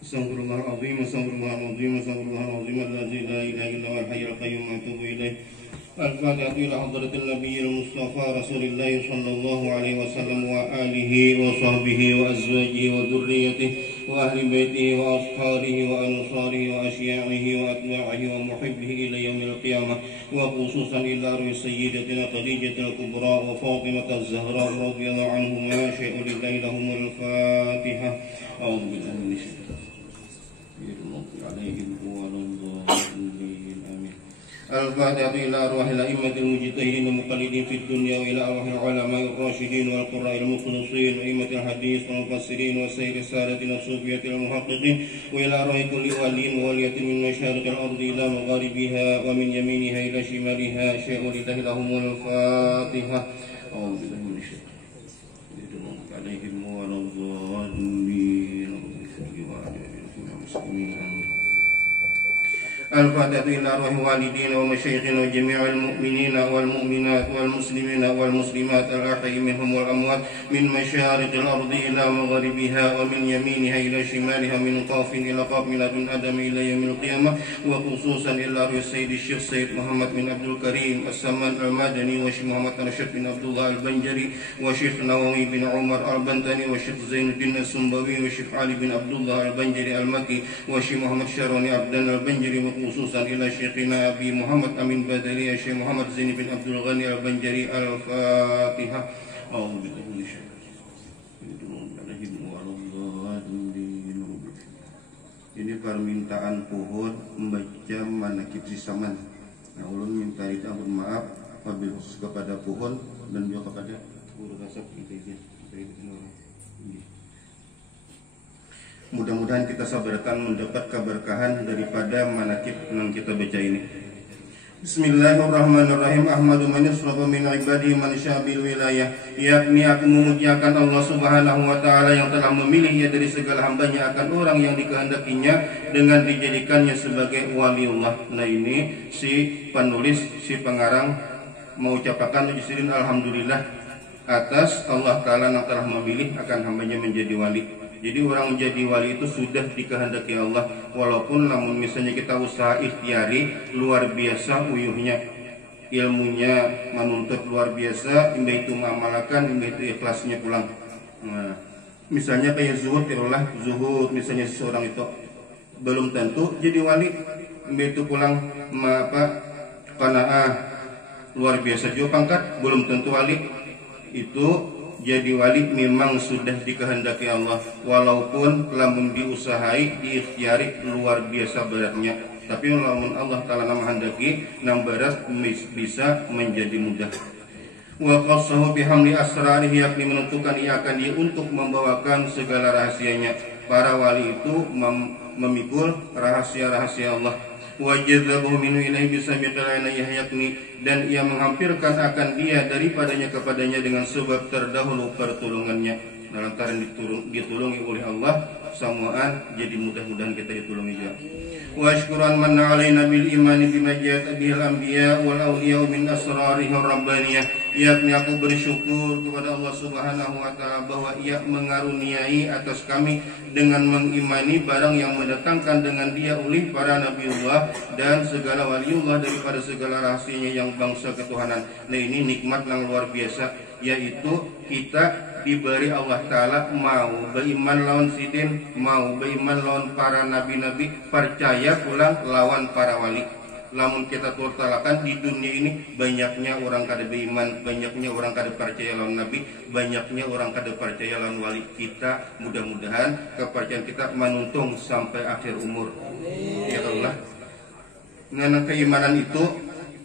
Astaghfirullah al-azim, astaghfirullah al-azim, astaghfirullah al-azim alladzi la ilaha illa huwal hayyul qayyum wa atubu ilaih. Al-Fatihah ila hadratil nabiyil mustafa Rasulillah sallallahu alaihi wasallam wa alihi wa sahbihi wa azwajihi wa dzurriyyatihi wa ahli baitihi wa ashabihi wa ansarihi wa asya'ihi wa atba'ihi wa muhibbihi ila yaumil qiyamah wa khususan ila ruhi sayyidatina Khadijatul Kubra wa Fatimah az-Zahra radhiyallahu anhuma syai'u lillahi lahumul Fatihah. A'udzu billahi minasyaitonir Al-Fatihah ila arwahil a'immatil mujtahidin wa muqallidin fid dunya wa ila arwahil ulama'ir rasyidin wal qurra'il mukhlisin wa a'immatil hadis wal mufassirin wa sayyidis sadatin as-sufiyatil muhaqqiqin wa ila arwahi kulli waliyin wa waliyatin min masyariqil ardi ila magharibiha wa min yaminiha ila shimaliha syai'u lillahi lahumul Fatihah. A'udzu billahi minasyaitonir rajim. Al-Fatihah ila arwahil walidin wa masyayikhina wa jami'il mu'minina wal mu'minat wal muslimina wal muslimat al-ahyi minhum wal amwat min masyariqil ardi ila magharibiha wa min yaminiha ila shimaliha min qafin ila qaf min adun adam ila yaumil qiyamah wa khususan ila ruhi sayyidi Syekh Sayyid Muhammad bin Abdul Karim As-Saman Al-Madani wa Syekh Muhammad Arsyad bin Abdullah Al-Banjari wa Syekh Nawawi bin Umar Al-Bantani wa Syekh Zainuddin As-Sumbawi wa Syekh Ali bin Abdullah Al-Banjari Al-Maki wa Syekh Muhammad Syarani Abdan Al-Banjari wa khususan ila Syekhina Abi Muhammad Amin Badari Syekh Muhammad Zaini bin Abdul Ghani Al-Banjari. Al-Fatihah. A'udzu billahi minasyaitonir. Ini permintaan pohon membaca manakib si Saman. Nah, ulun minta ampun maaf wabil khusus kepada pohon dan juga kepada guru kasab kita. Mudah-mudahan kita sabarkan mendapat keberkahan daripada manakib yang kita baca ini. Bismillahirrahmanirrahim. Ahmadu man yusrafu min ibadihi man syabil wilayah. Yakni aku memujiakan Allah Subhanahu wa taala yang telah memilihnya dari segala hambanya akan orang yang dikehendakinya dengan dijadikannya sebagai waliullah. Nah, ini si penulis, si pengarang mengucapkan puji alhamdulillah atas Allah taala yang telah memilih akan hambanya menjadi wali. Jadi orang menjadi wali itu sudah dikehendaki Allah, walaupun namun misalnya kita usaha ikhtiari luar biasa uyuhnya, ilmunya menuntut luar biasa, imbah itu mengamalkan, imbah itu ikhlasnya pulang. Nah, misalnya kayak zuhud, misalnya seseorang itu belum tentu jadi wali, imbah itu pulang qanaah luar biasa juga pangkat, belum tentu wali. Itu jadi wali memang sudah dikehendaki Allah, walaupun lamun diusahai, diikhtiari luar biasa beratnya. Tapi lamun Allah taala menghendaki nang berat bisa menjadi mudah. Wa qassahu bihamdi asrarihi, yakni menentukan ia akan dia untuk membawakan segala rahasianya. Para wali itu memikul rahasia-rahasia Allah. Wajadzabahu minhu ilaihi bisabiqil yakni, dan ia menghampirkan akan dia daripadanya kepadanya dengan sebab terdahulu pertolongannya. Lantaran ditolongi oleh Allah, samuan jadi mudah-mudahan kita ditolongi juga. Wa syukuran manna alaina bil imani bima ja'at bil anbiya wal awliya min asrarihi rabbaniyah. Yakni aku bersyukur kepada Allah Subhanahu wa taala bahwa ia mengaruniai atas kami dengan mengimani barang yang mendatangkan dengan dia oleh para nabiullah dan segala waliullah daripada segala rahasianya yang bangsa ketuhanan. Nah, ini nikmat yang luar biasa, yaitu kita diberi Allah Ta'ala mau beriman lawan sidin, mau beriman lawan para nabi-nabi, percaya pulang lawan para wali. Lamun kita turtalakan di dunia ini, banyaknya orang kada beriman, banyaknya orang kada percaya lawan nabi, banyaknya orang kada percaya lawan wali. Kita mudah-mudahan kepercayaan kita menuntung sampai akhir umur. Ya Allah, dengan keimanan itu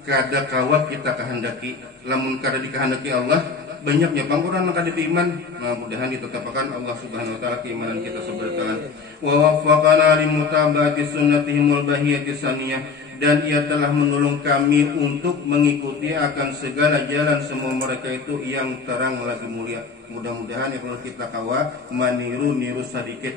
kada kawat kita kehendaki. Lamun kada dikehendaki Allah, banyaknya pangkuran yang kada beriman. Nah, mudahan ditetapkan Allah Subhanahu wa taala keimanan kita seberkahan. Wa waffaqana limutaba'ati sunnatihimul bahiyati saniyah, dan ia telah menolong kami untuk mengikuti akan segala jalan semua mereka itu yang terang lagi mulia. Mudah-mudahan ya kalau kita kawa niru sedikit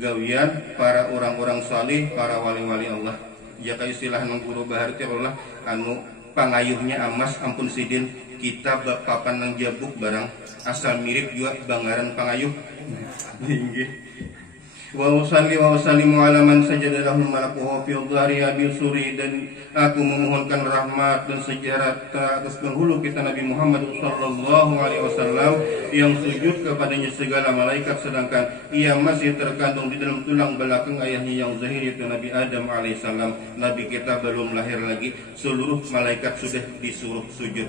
gawian para orang-orang salih, para wali-wali Allah. Jika istilah nang guru bahar teh Allah anu pangayuhnya amas ampun sidin, kita papan nang jabuk barang asal mirip juga bangaran pangayuh. Wa usalli wa usallimu ala man sajada lahum malakuhu fi dhari abi suri, dan aku memohonkan rahmat dan sejahtera atas penghulu kita Nabi Muhammad sallallahu alaihi wasallam yang sujud kepadanya segala malaikat sedangkan ia masih terkandung di dalam tulang belakang ayahnya yang zahir itu Nabi Adam alaihissalam. Nabi kita belum lahir lagi, seluruh malaikat sudah disuruh sujud.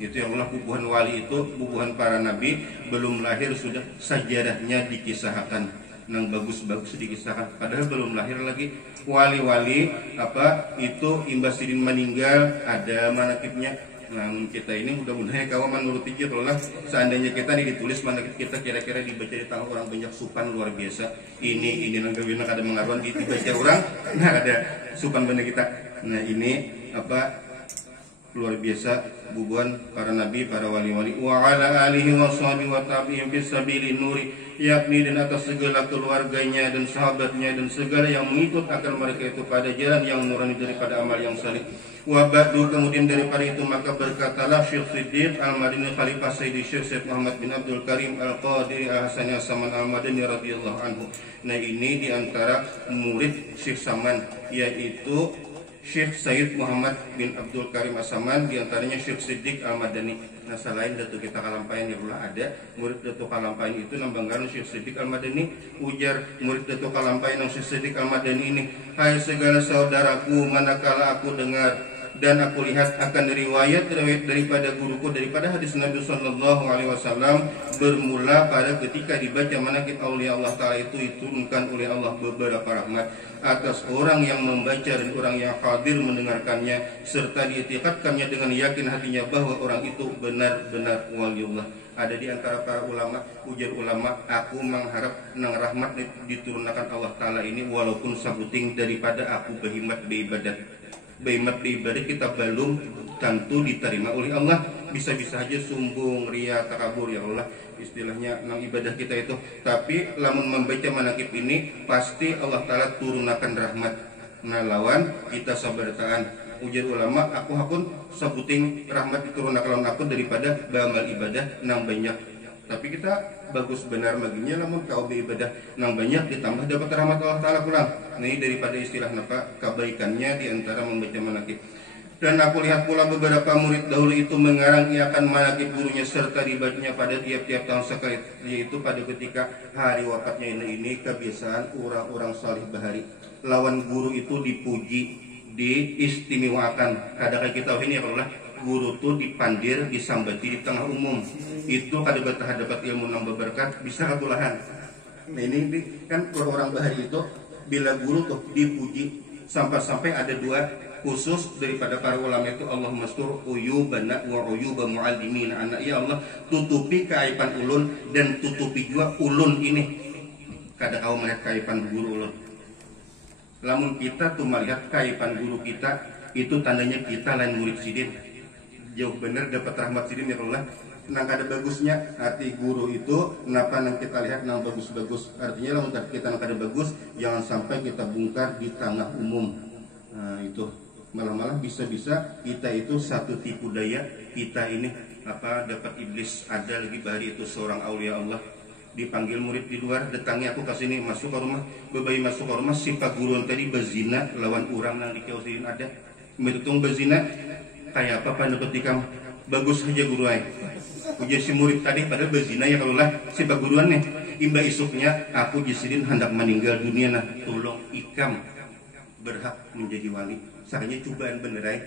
Itu yang Allah bubuhan wali itu, bubuhan para nabi belum lahir sudah sajarahnya dikisahkan. Nang bagus-bagus dikisahkan padahal belum lahir lagi. Wali-wali apa itu imbasidin meninggal ada manakibnya. Nah kita ini mudah-mudahan kawan menurut pikir lah, seandainya kita nih ditulis manakib kita kira-kira dibaca di tangan orang banyak supan luar biasa. Ini nanggawina kada mengaruan dibaca orang nah ada supan bener kita. Nah ini apa luar biasa bubuhan para nabi, para wali-wali. Wa ala alihi wa sahbihi wa tabi'in bisabili nuri, yakni dan atas segala keluarganya dan sahabatnya dan segala yang mengikut akan mereka itu pada jalan yang nurani daripada amal yang saleh. Wa ba'du, kemudian daripada itu maka berkatalah Syekh Siddiq Al-Madini Khalifah Sayyidi Syekh Muhammad bin Abdul Karim Al-Qadiri Al-Hasani As-Saman Al-Madini radhiyallahu anhu. Nah ini diantara murid Syekh Saman yaitu Syekh Sayyid Muhammad bin Abdul Karim As-Saman, diantaranya Syekh Siddiq Al-Madani. Nah selain Datuk kita Kalampain ya pula ada murid Datuk Kalampain itu nambangkan Syekh Siddiq Al-Madani. Ujar murid Datuk Kalampain yang Syekh Siddiq Al-Madani ini, hai segala saudaraku, manakala aku dengar dan aku lihat akan riwayat daripada guruku daripada hadis Nabi Sallallahu Alaihi Wasallam bermula pada ketika dibaca manaqib aulia Allah Taala itu diturunkan oleh Allah beberapa rahmat atas orang yang membaca dan orang yang hadir mendengarkannya serta diitikadkannya dengan yakin hatinya bahwa orang itu benar-benar waliullah. Ada di antara para ulama, ujar ulama, aku mengharap nang rahmat diturunkan Allah Taala ini walaupun sabuting daripada aku berhimmat beribadat. Beribadah kita belum tentu diterima oleh Allah, bisa-bisa aja sombong, ria, takabur ya Allah istilahnya nang ibadah kita itu. Tapi lamun membaca manaqib ini pasti Allah Taala turunkan rahmat. Nah lawan kita sabartaan. Ujar ulama, aku hakun sabuting rahmat diturunkan lawan aku daripada beramal ibadah nang banyak. Tapi kita bagus benar maginya lamun kau beribadah nang banyak ditambah dapat rahmat Allah Taala pulang. Nah, ini daripada istilah napa kebaikannya diantara membaca manaqib. Dan aku lihat pula beberapa murid dahulu itu mengarang iakan manaqib gurunya serta dibacanya pada tiap-tiap tahun sekali, yaitu pada ketika hari wafatnya ini kebiasaan orang-orang salih bahari. Lawan guru itu dipuji, diistimewakan. Kadang kita ini ya Allah guru tuh dipandir, disambati di tengah umum. Itu kada betah dapat ilmu nambah berkat bisa ketulahan. Nah ini kan orang bahari itu bila guru tuh dipuji sampai ada dua khusus daripada para ulama itu Allah mastur uyubana wa uyuba muallimin anak ya Allah tutupi keaiban ulun dan tutupi juga ulun ini kada kau melihat keaiban guru ulun. Lamun kita tuh melihat keaiban guru kita itu tandanya kita lain murid sidin. Jauh benar dapat rahmat sidin ya Allah. Nang kada bagusnya hati guru itu kenapa nang kita lihat nang bagus-bagus, artinya lamun kita nang kada bagus jangan sampai kita bongkar di tengah umum. Nah itu malah bisa-bisa kita itu satu tipu daya kita ini apa dapat iblis. Ada lagi bahari itu seorang aulia Allah dipanggil murid di luar, datangnya aku ke sini masuk ke rumah, bebayi masuk ke rumah si pak guru tadi bezina lawan orang nang dikausin ada metutung bezina kayak apa dapat dikam bagus aja guru ay. Ujar si murid tadi padahal bezina ya kalau lah si pak guruan nih imba isuknya aku jisidin hendak meninggal dunia nah tolong ikam berhak menjadi wali. Sakanya cobaan bener ay.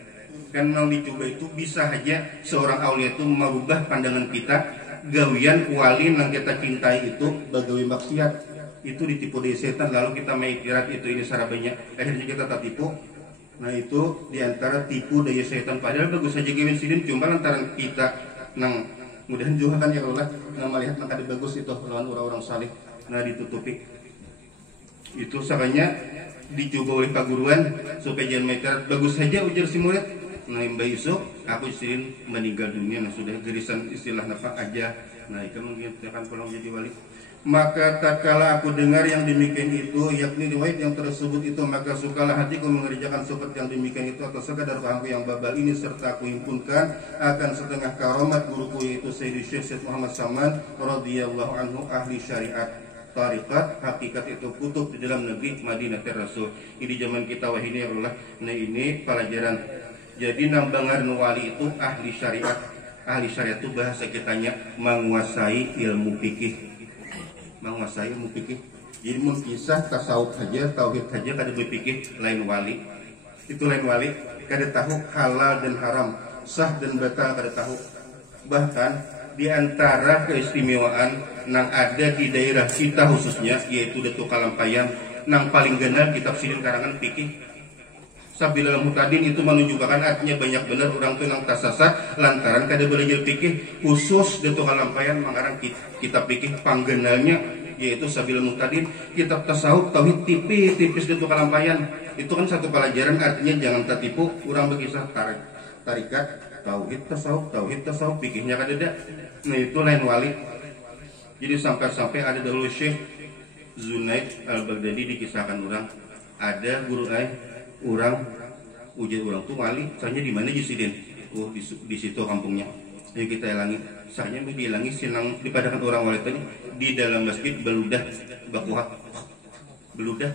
Kan mau dicoba itu bisa aja seorang aulia itu merubah pandangan kita gawian wali yang kita cintai itu bagawi maksiat itu ditipu dari setan lalu kita mengikirat itu ini sarabanya akhirnya kita tertipu. Nah itu diantara tipu daya setan padahal bagus saja gawin sidin cuma lantaran kita nang mudahan juga kan ya Allah nang melihat nang kada bagus itu lawan orang-orang saleh nah ditutupi itu sakanya dicoba oleh paguruan supaya jangan mengikirat bagus saja ujar si murid. Nah Mbak Yusuf, aku istirin meninggal dunia, nah sudah gerisan istilah nafak aja. Nah itu mungkin akan pulang jadi wali. Maka tatkala aku dengar yang demikian itu, yakni riwayat yang tersebut itu, maka sukalah hatiku mengerjakan seperti yang demikian itu atau sekadar pahamku yang babal ini serta aku himpunkan akan setengah karomat guruku yaitu Sayyidi Syekh Muhammad Saman radhiyallahu anhu ahli syariat. tarikat, hakikat itu kutub di dalam negeri Madinah Rasul. Ini zaman kita wah ini Allah. Nah ini pelajaran. Jadi nambangar wali itu ahli syariat. Ahli syariat itu bahasa kitanya menguasai ilmu fikih. Menguasai ilmu fikih. Jadi mun kisah tasawuf saja, tauhid saja kada berfikih lain wali. Itu lain wali, kada tahu halal dan haram, sah dan batal kada tahu. Bahkan di antara keistimewaan nang ada di daerah kita khususnya yaitu Datu Kalampayan nang paling genal kitab sidin karangan fikih Sabilal Mutadin itu menunjukkan artinya banyak benar orang tuh nang tasasat lantaran kada belajar fikih khusus Datu Kalampayan mengarang kitab fikih panggenalnya yaitu Sabilal Mutadin. Kitab tasawuf tauhid tipis Datu Kalampayan itu kan satu pelajaran artinya jangan tertipu orang berkisah tarikat tauhid tasawuf fikihnya kan ada. Nah itu lain wali. Jadi sampai ada dahulu Syekh Zunaid Al-Baghdadi dikisahkan orang ada guru orang ujian orang tuh wali soalnya di mana Jusidin di situ kampungnya. Ayo kita elangi soalnya dilangi sinang dipadakan orang wali tadi di dalam masjid beludah bakuhat beludah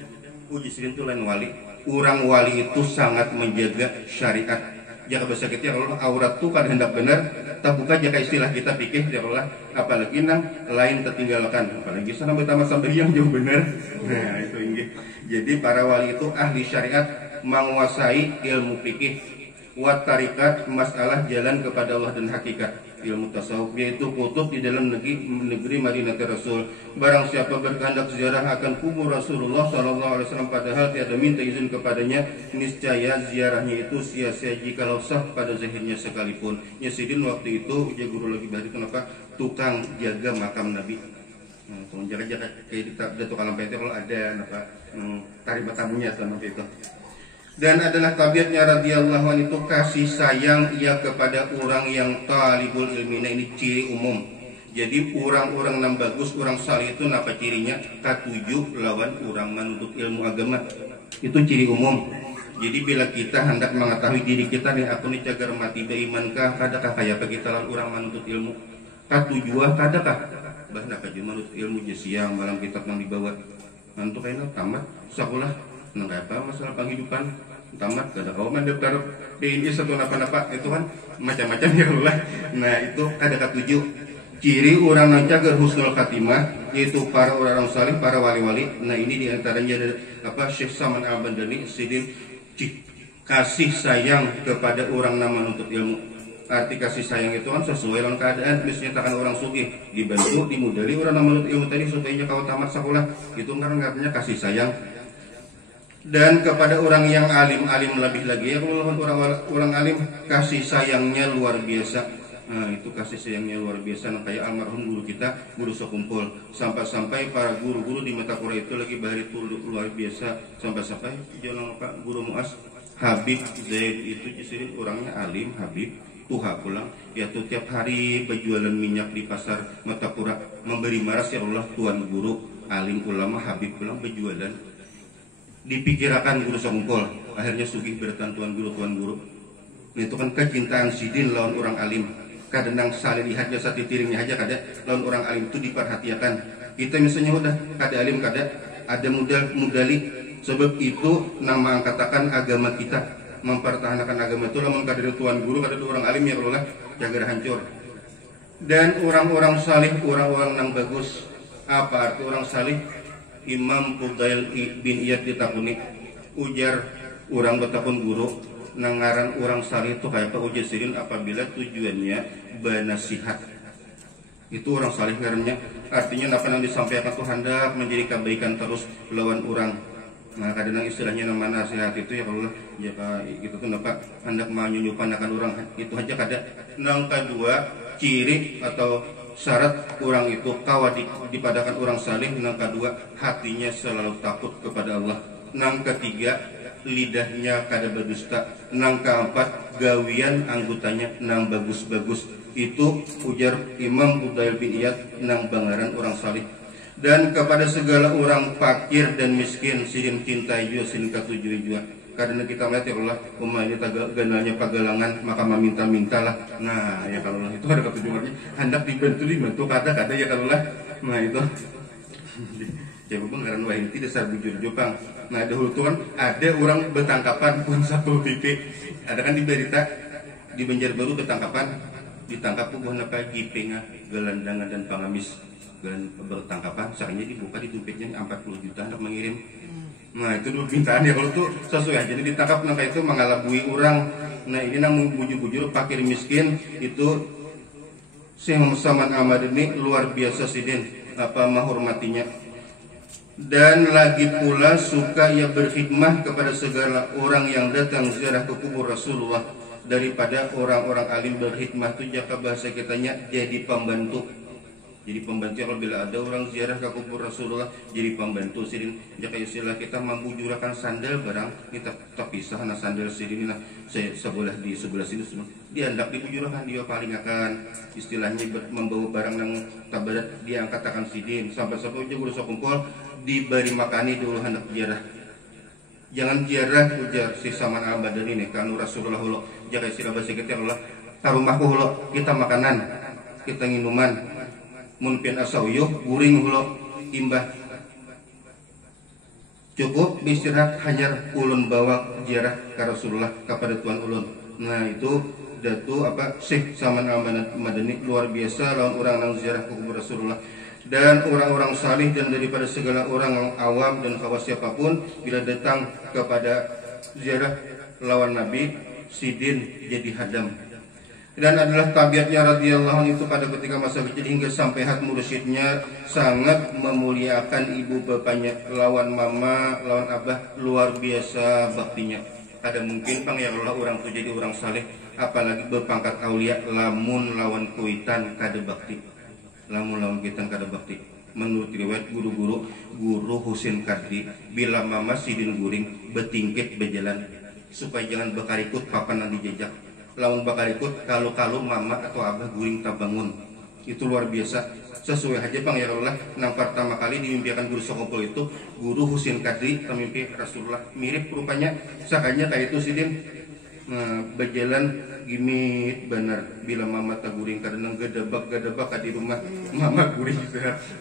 Jusidin itu lain wali. Orang wali itu sangat menjaga syariat. Jika bahasa kita Allah aurat tuh kan hendak benar tak buka jika istilah kita pikir ya Allah apalagi nang lain tertinggalkan apalagi sana betama sampai yang jauh benar. Nah itu inggih. Jadi para wali itu ahli syariat menguasai ilmu fikih wa tarikat masalah jalan kepada Allah dan hakikat ilmu tasawuf yaitu kutub di dalam negeri Madinah Rasul. Barang siapa berkehendak ziarah akan kubur Rasulullah SAW padahal tiada minta izin kepadanya niscaya ziarahnya itu sia-sia jikalau sah pada zahirnya sekalipun. Nyesidin waktu itu ujar guru lagi bari kenapa tukang jaga makam Nabi. Tukang jaga kayak di Datu Kalampayan kalau ada apa tarikh tamunya selama itu. Dan adalah tabiatnya radhiyallahu anhu itu kasih sayang ia kepada orang yang talibul ilmi. Nah ini ciri umum. Jadi orang-orang yang bagus, orang saleh itu apa cirinya? Ketujuh lawan orang menuntut ilmu agama. Itu ciri umum. Jadi bila kita hendak mengetahui diri kita nih aku nih cagar mati berimankah kadakah kayak apa kita lawan orang menuntut ilmu? Ketujuh kadakah? Bah nak aja menuntut ilmu je siang malam kitab yang dibawa. Nanti kayaknya tamat sekolah. Nang apa masalah penghidupan tamat kada kau mendaftar PNI satu napa-napa itu kan macam-macam ya Allah. Nah itu ada ketujuh ciri orang yang cagar husnul khatimah yaitu para orang saleh para wali-wali. Nah ini diantaranya ada apa Syekh Saman Al-Bandani Sidin kasih sayang kepada orang nama menuntut ilmu. Arti kasih sayang itu kan sesuai dengan keadaan. Misalnya takkan orang sugih dibantu dimudali orang nama menuntut ilmu tadi supaya kau tamat sekolah itu karena artinya kasih sayang. Dan kepada orang yang alim lebih lagi ya kalau orang alim kasih sayangnya luar biasa. Nah itu kasih sayangnya luar biasa. Nah, kayak almarhum guru kita guru Sekumpul sampai para guru-guru di mata Quran itu lagi bahari itu luar biasa sampai jangan lupa guru Muas Habib Zaid itu jadi orangnya alim Habib tuha pulang ya tuh tiap hari berjualan minyak di pasar mata Quran memberi maras ya Allah tuan guru alim ulama Habib pulang berjualan dipikirakan guru Sekumpul akhirnya sugih bertan tuan guru. Nah, itu kan kecintaan sidin lawan orang alim kadang saling lihat jasa titiringnya aja kada lawan orang alim itu diperhatikan. Kita misalnya udah kada alim kada ada mudali sebab itu nama katakan agama kita mempertahankan agama itu lamun kada tuan guru kada orang alim ya Allah jaga hancur. Dan orang-orang salih orang-orang yang bagus apa arti orang salih? Imam Fudail bin Iyad ditakuni ujar orang betapun guru nangaran orang salih itu kayak apa ujar sirin apabila tujuannya benasihat itu orang salih ngarannya artinya apa yang disampaikan itu hendak menjadi kebaikan terus lawan orang. Nah kadang istilahnya nama nasihat itu ya Allah ya itu tuh dapat hendak menyunyukan akan orang itu aja kada. Nang kedua ciri atau syarat orang itu kawa dipadakan orang saleh. Nang kedua hatinya selalu takut kepada Allah. Nang ketiga lidahnya kada berdusta. Nang keempat gawian anggotanya nang bagus-bagus. Itu ujar Imam Fudail bin Iyad nang bangaran orang saleh. Dan kepada segala orang fakir dan miskin sidin cintai jua sidin katujuh jua. Karena kita melihat ya Allah ini ganalnya pagalangan maka meminta-mintalah. Nah ya kalau Allah itu ada ketujuannya hendak dibantu kata ya kalau Allah. Nah itu Coba bang wah ini dasar bujur Jepang. Nah dahulu tuh kan ada orang bertangkapan pun satu titik. Ada kan di berita di Banjarbaru bertangkapan, ditangkap pun apa gipengah gelandangan dan pengamis bertangkapan. Sakanya dibuka di dompetnya 40 juta hendak mengirim. Nah itu dulu pintaan ya kalau tuh sesuai aja. Jadi ditangkap nangka itu mengalabui orang. Nah ini nang bujur-bujur fakir miskin itu Syekh Muhammad Ahmad ini luar biasa sidin apa menghormatinya. Dan lagi pula suka ia berkhidmah kepada segala orang yang datang ziarah ke kubur Rasulullah. Daripada orang-orang alim berkhidmah itu jaka bahasa kitanya jadi pembantu. Jadi pembantu kalau bila ada orang ziarah ke kubur Rasulullah jadi pembantu sidin. Jaka istilah kita membujurakan sandal barang kita terpisah nah sandal sidin nah sebelah di sebelah sini semua. Dia hendak dibujurakan dia paling akan istilahnya membawa barang yang tabarat dia angkat akan sidin sampai-sampai aja guru kumpul diberi makani dulu hendak ziarah. Jangan ziarah ujar si Saman al-Badani nih kanu Rasulullah hulo jaka istilah bahasa kita Allah tarumahku hulo kita makanan kita minuman munpian asawiyuh guring hulo imbah cukup istirahat hanyar ulun bawa ziarah ke Rasulullah kepada Tuhan ulun. Nah itu datu apa Syekh Saman al-Madani luar biasa lawan orang nang ziarah ke kubur Rasulullah. Dan orang-orang salih dan daripada segala orang yang awam dan khawas siapapun bila datang kepada ziarah lawan Nabi sidin jadi hadam. Dan adalah tabiatnya radhiyallahu anhu itu pada ketika masa kecil hingga sampai hat mursyidnya sangat memuliakan ibu bapaknya lawan mama lawan abah luar biasa baktinya. Ada mungkin pang ya Allah orang tuh jadi orang saleh apalagi berpangkat aulia lamun lawan kuitan kada bakti. Lamun lawan kuitan kada bakti. Menurut riwayat guru Husin Kadri bila mama sidin guring betingkit berjalan supaya jangan bekarikut papan yang dijejak. Lawan bakal ikut kalau mama atau abah guring tak bangun itu luar biasa sesuai aja bang ya Allah nang pertama kali dimimpikan guru Sokopol itu guru Husin Kadri pemimpi Rasulullah mirip rupanya sakanya kayak itu sidin berjalan gimit benar bila mama tak guring karena gedebak di rumah mama guring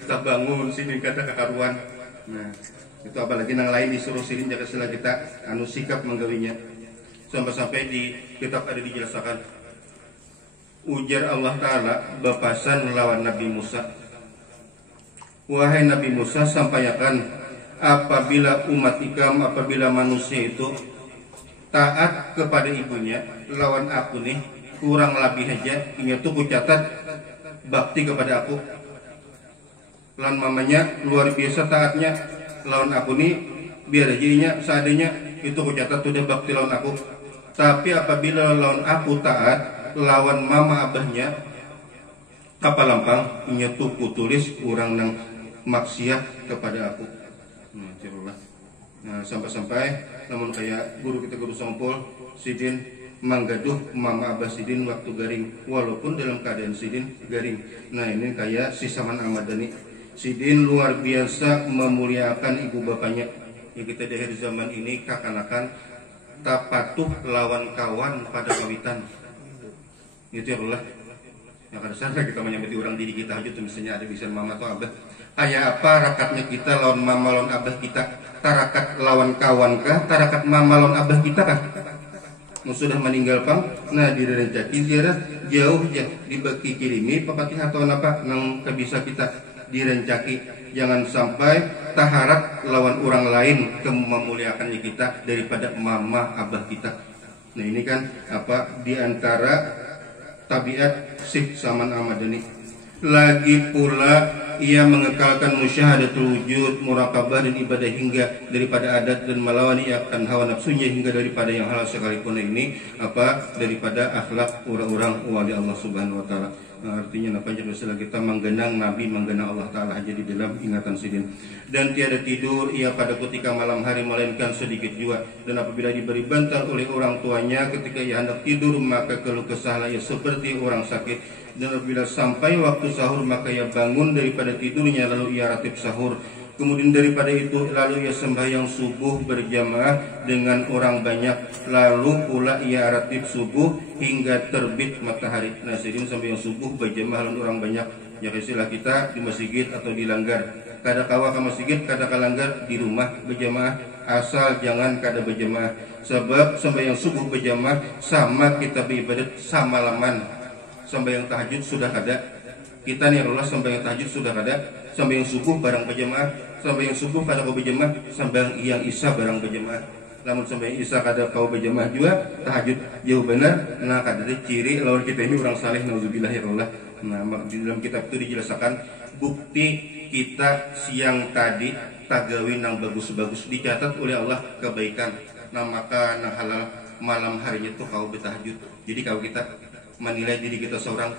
tak bangun sidin kata kekaruan. Nah itu apalagi nang lain disuruh sidin jaga sila kita anu sikap menggawinya. Sampai di kitab ada dijelaskan ujar Allah Ta'ala bapasan lawan Nabi Musa. Wahai Nabi Musa sampaikan apabila umat ikam apabila manusia itu taat kepada ibunya lawan aku nih kurang lebih aja ini tuh ku catat bakti kepada aku lawan mamanya luar biasa taatnya lawan aku nih biar aja seadanya itu ku catat udah bakti lawan aku. Tapi apabila lawan aku taat lawan mama abahnya apa lampang inya tuh tulis orang nang maksiat kepada aku. Nah sampai namun kayak guru kita guru Songpol sidin manggaduh mama abah sidin waktu garing walaupun dalam keadaan sidin garing. Nah ini kayak si Saman al-Madani sidin luar biasa memuliakan ibu bapaknya. Ya kita di akhir zaman ini kakanakan tak patuh lawan kawan pada kawitan itu ya Allah yang kada sadar kita menyambut orang diri kita aja tuh misalnya ada bisa mama atau abah kayak apa rakatnya kita lawan mama lawan abah kita tarakat lawan kawan kah tarakat mama lawan abah kita kah sudah meninggal pang nah di rencaki ziarah jauh ya dibagi kirimi papatih atau apa nang kebisa kita direncaki jangan sampai taharat lawan orang lain memuliakannya kita daripada mama abah kita. Nah ini kan apa diantara tabiat Syekh Saman al-Madani. Lagi pula ia mengekalkan musyahadatul wujud, muraqabah dan ibadah hingga daripada adat dan melawani akan hawa nafsunya hingga daripada yang halal sekalipun ini apa daripada akhlak orang-orang wali Allah Subhanahu wa taala. Nah, artinya apa jadi kita menggenang Nabi menggenang Allah Ta'ala aja di dalam ingatan sidin. Dan tiada tidur ia pada ketika malam hari melainkan sedikit jua. Dan apabila diberi bantal oleh orang tuanya ketika ia hendak tidur maka keluh kesahlah ia seperti orang sakit. Dan apabila sampai waktu sahur maka ia bangun daripada tidurnya lalu ia ratib sahur. Kemudian daripada itu lalu ia sembahyang subuh berjamaah dengan orang banyak. Lalu pula ia ratib subuh hingga terbit matahari. Nah, sidin sembahyang subuh berjamaah dengan orang banyak. Ya istilah kita di masjid atau di langgar. kada kawa ka masjid, kada kalanggar di rumah berjamaah, asal jangan kada berjamaah. Sebab sembahyang subuh berjamaah sama kita beribadat samalaman. Sembahyang tahajud sudah kada. Kita nih Allah sembahyang tahajud sudah kada. Sembahyang subuh barang berjamaah, sembahyang subuh kada kau berjamaah, sembahyang yang isya barang berjamaah. Namun sembahyang isya kada kau berjamaah juga, tahajud jauh benar. Nah kada ada ciri lawan kita ini orang saleh, nauzubillah ya Allah. Nah di dalam kitab itu dijelaskan bukti kita siang tadi tagawi nang bagus-bagus dicatat oleh Allah kebaikan. Nah maka nang halal malam harinya tuh kau bertahajud. Jadi kalau kita menilai diri kita seorang,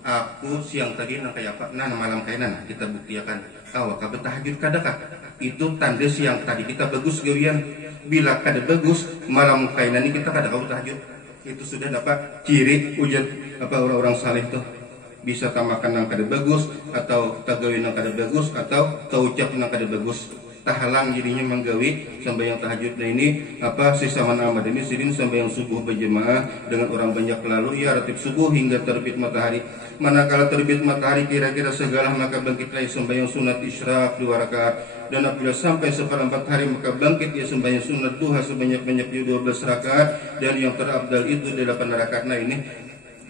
aku siang tadi nang kayak apa, nah malam kainan kita buktikan kau bertahajud kadakah itu tanda siang tadi kita bagus gawian. Bila kada bagus malam kainan ini kita kada kau bertahajud, itu sudah dapat ciri ujar apa orang-orang saleh tuh. Bisa tamakan nang kada bagus, atau tagawi nang kada bagus, atau taucap nang kada bagus. Tahalang dirinya menggawi sembahyang tahajud. Nah ini apa sisa Ahmad ini sidin sembahyang subuh berjamaah dengan orang banyak lalu ya ratib subuh hingga terbit matahari. Manakala terbit matahari kira-kira segala maka bangkitlah sembahyang sunat isyraq 2 rakaat. Dan apabila sampai seperempat hari maka bangkit ia sembahyang sunat duha sebanyak-banyaknya 12 rakaat. Dan yang terabdal itu 8 rakaat. Nah ini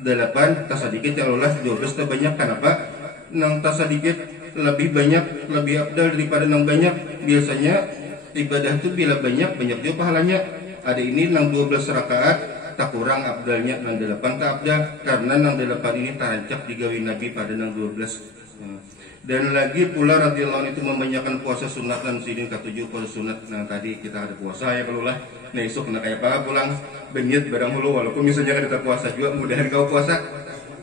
8 tak sedikit kalau lah 12 tak banyak. Kenapa? Nang tak sedikit lebih banyak, lebih abdal daripada nang banyak. Biasanya ibadah itu bila banyak juga pahalanya. Ada ini nang 12 rakaat tak kurang abdalnya nang 8 tak abdal. Karena nang 8 ini tarancap digawi Nabi pada nang 12. Dan lagi pula radhiyallahu anhu itu membanyakan puasa sunat dan sidin ke-7 puasa sunat. Nah tadi kita ada puasa ya kalau lah. Nah esok kena kayak apa pulang benyet barang hulu walaupun misalnya kita puasa juga mudahan kau puasa.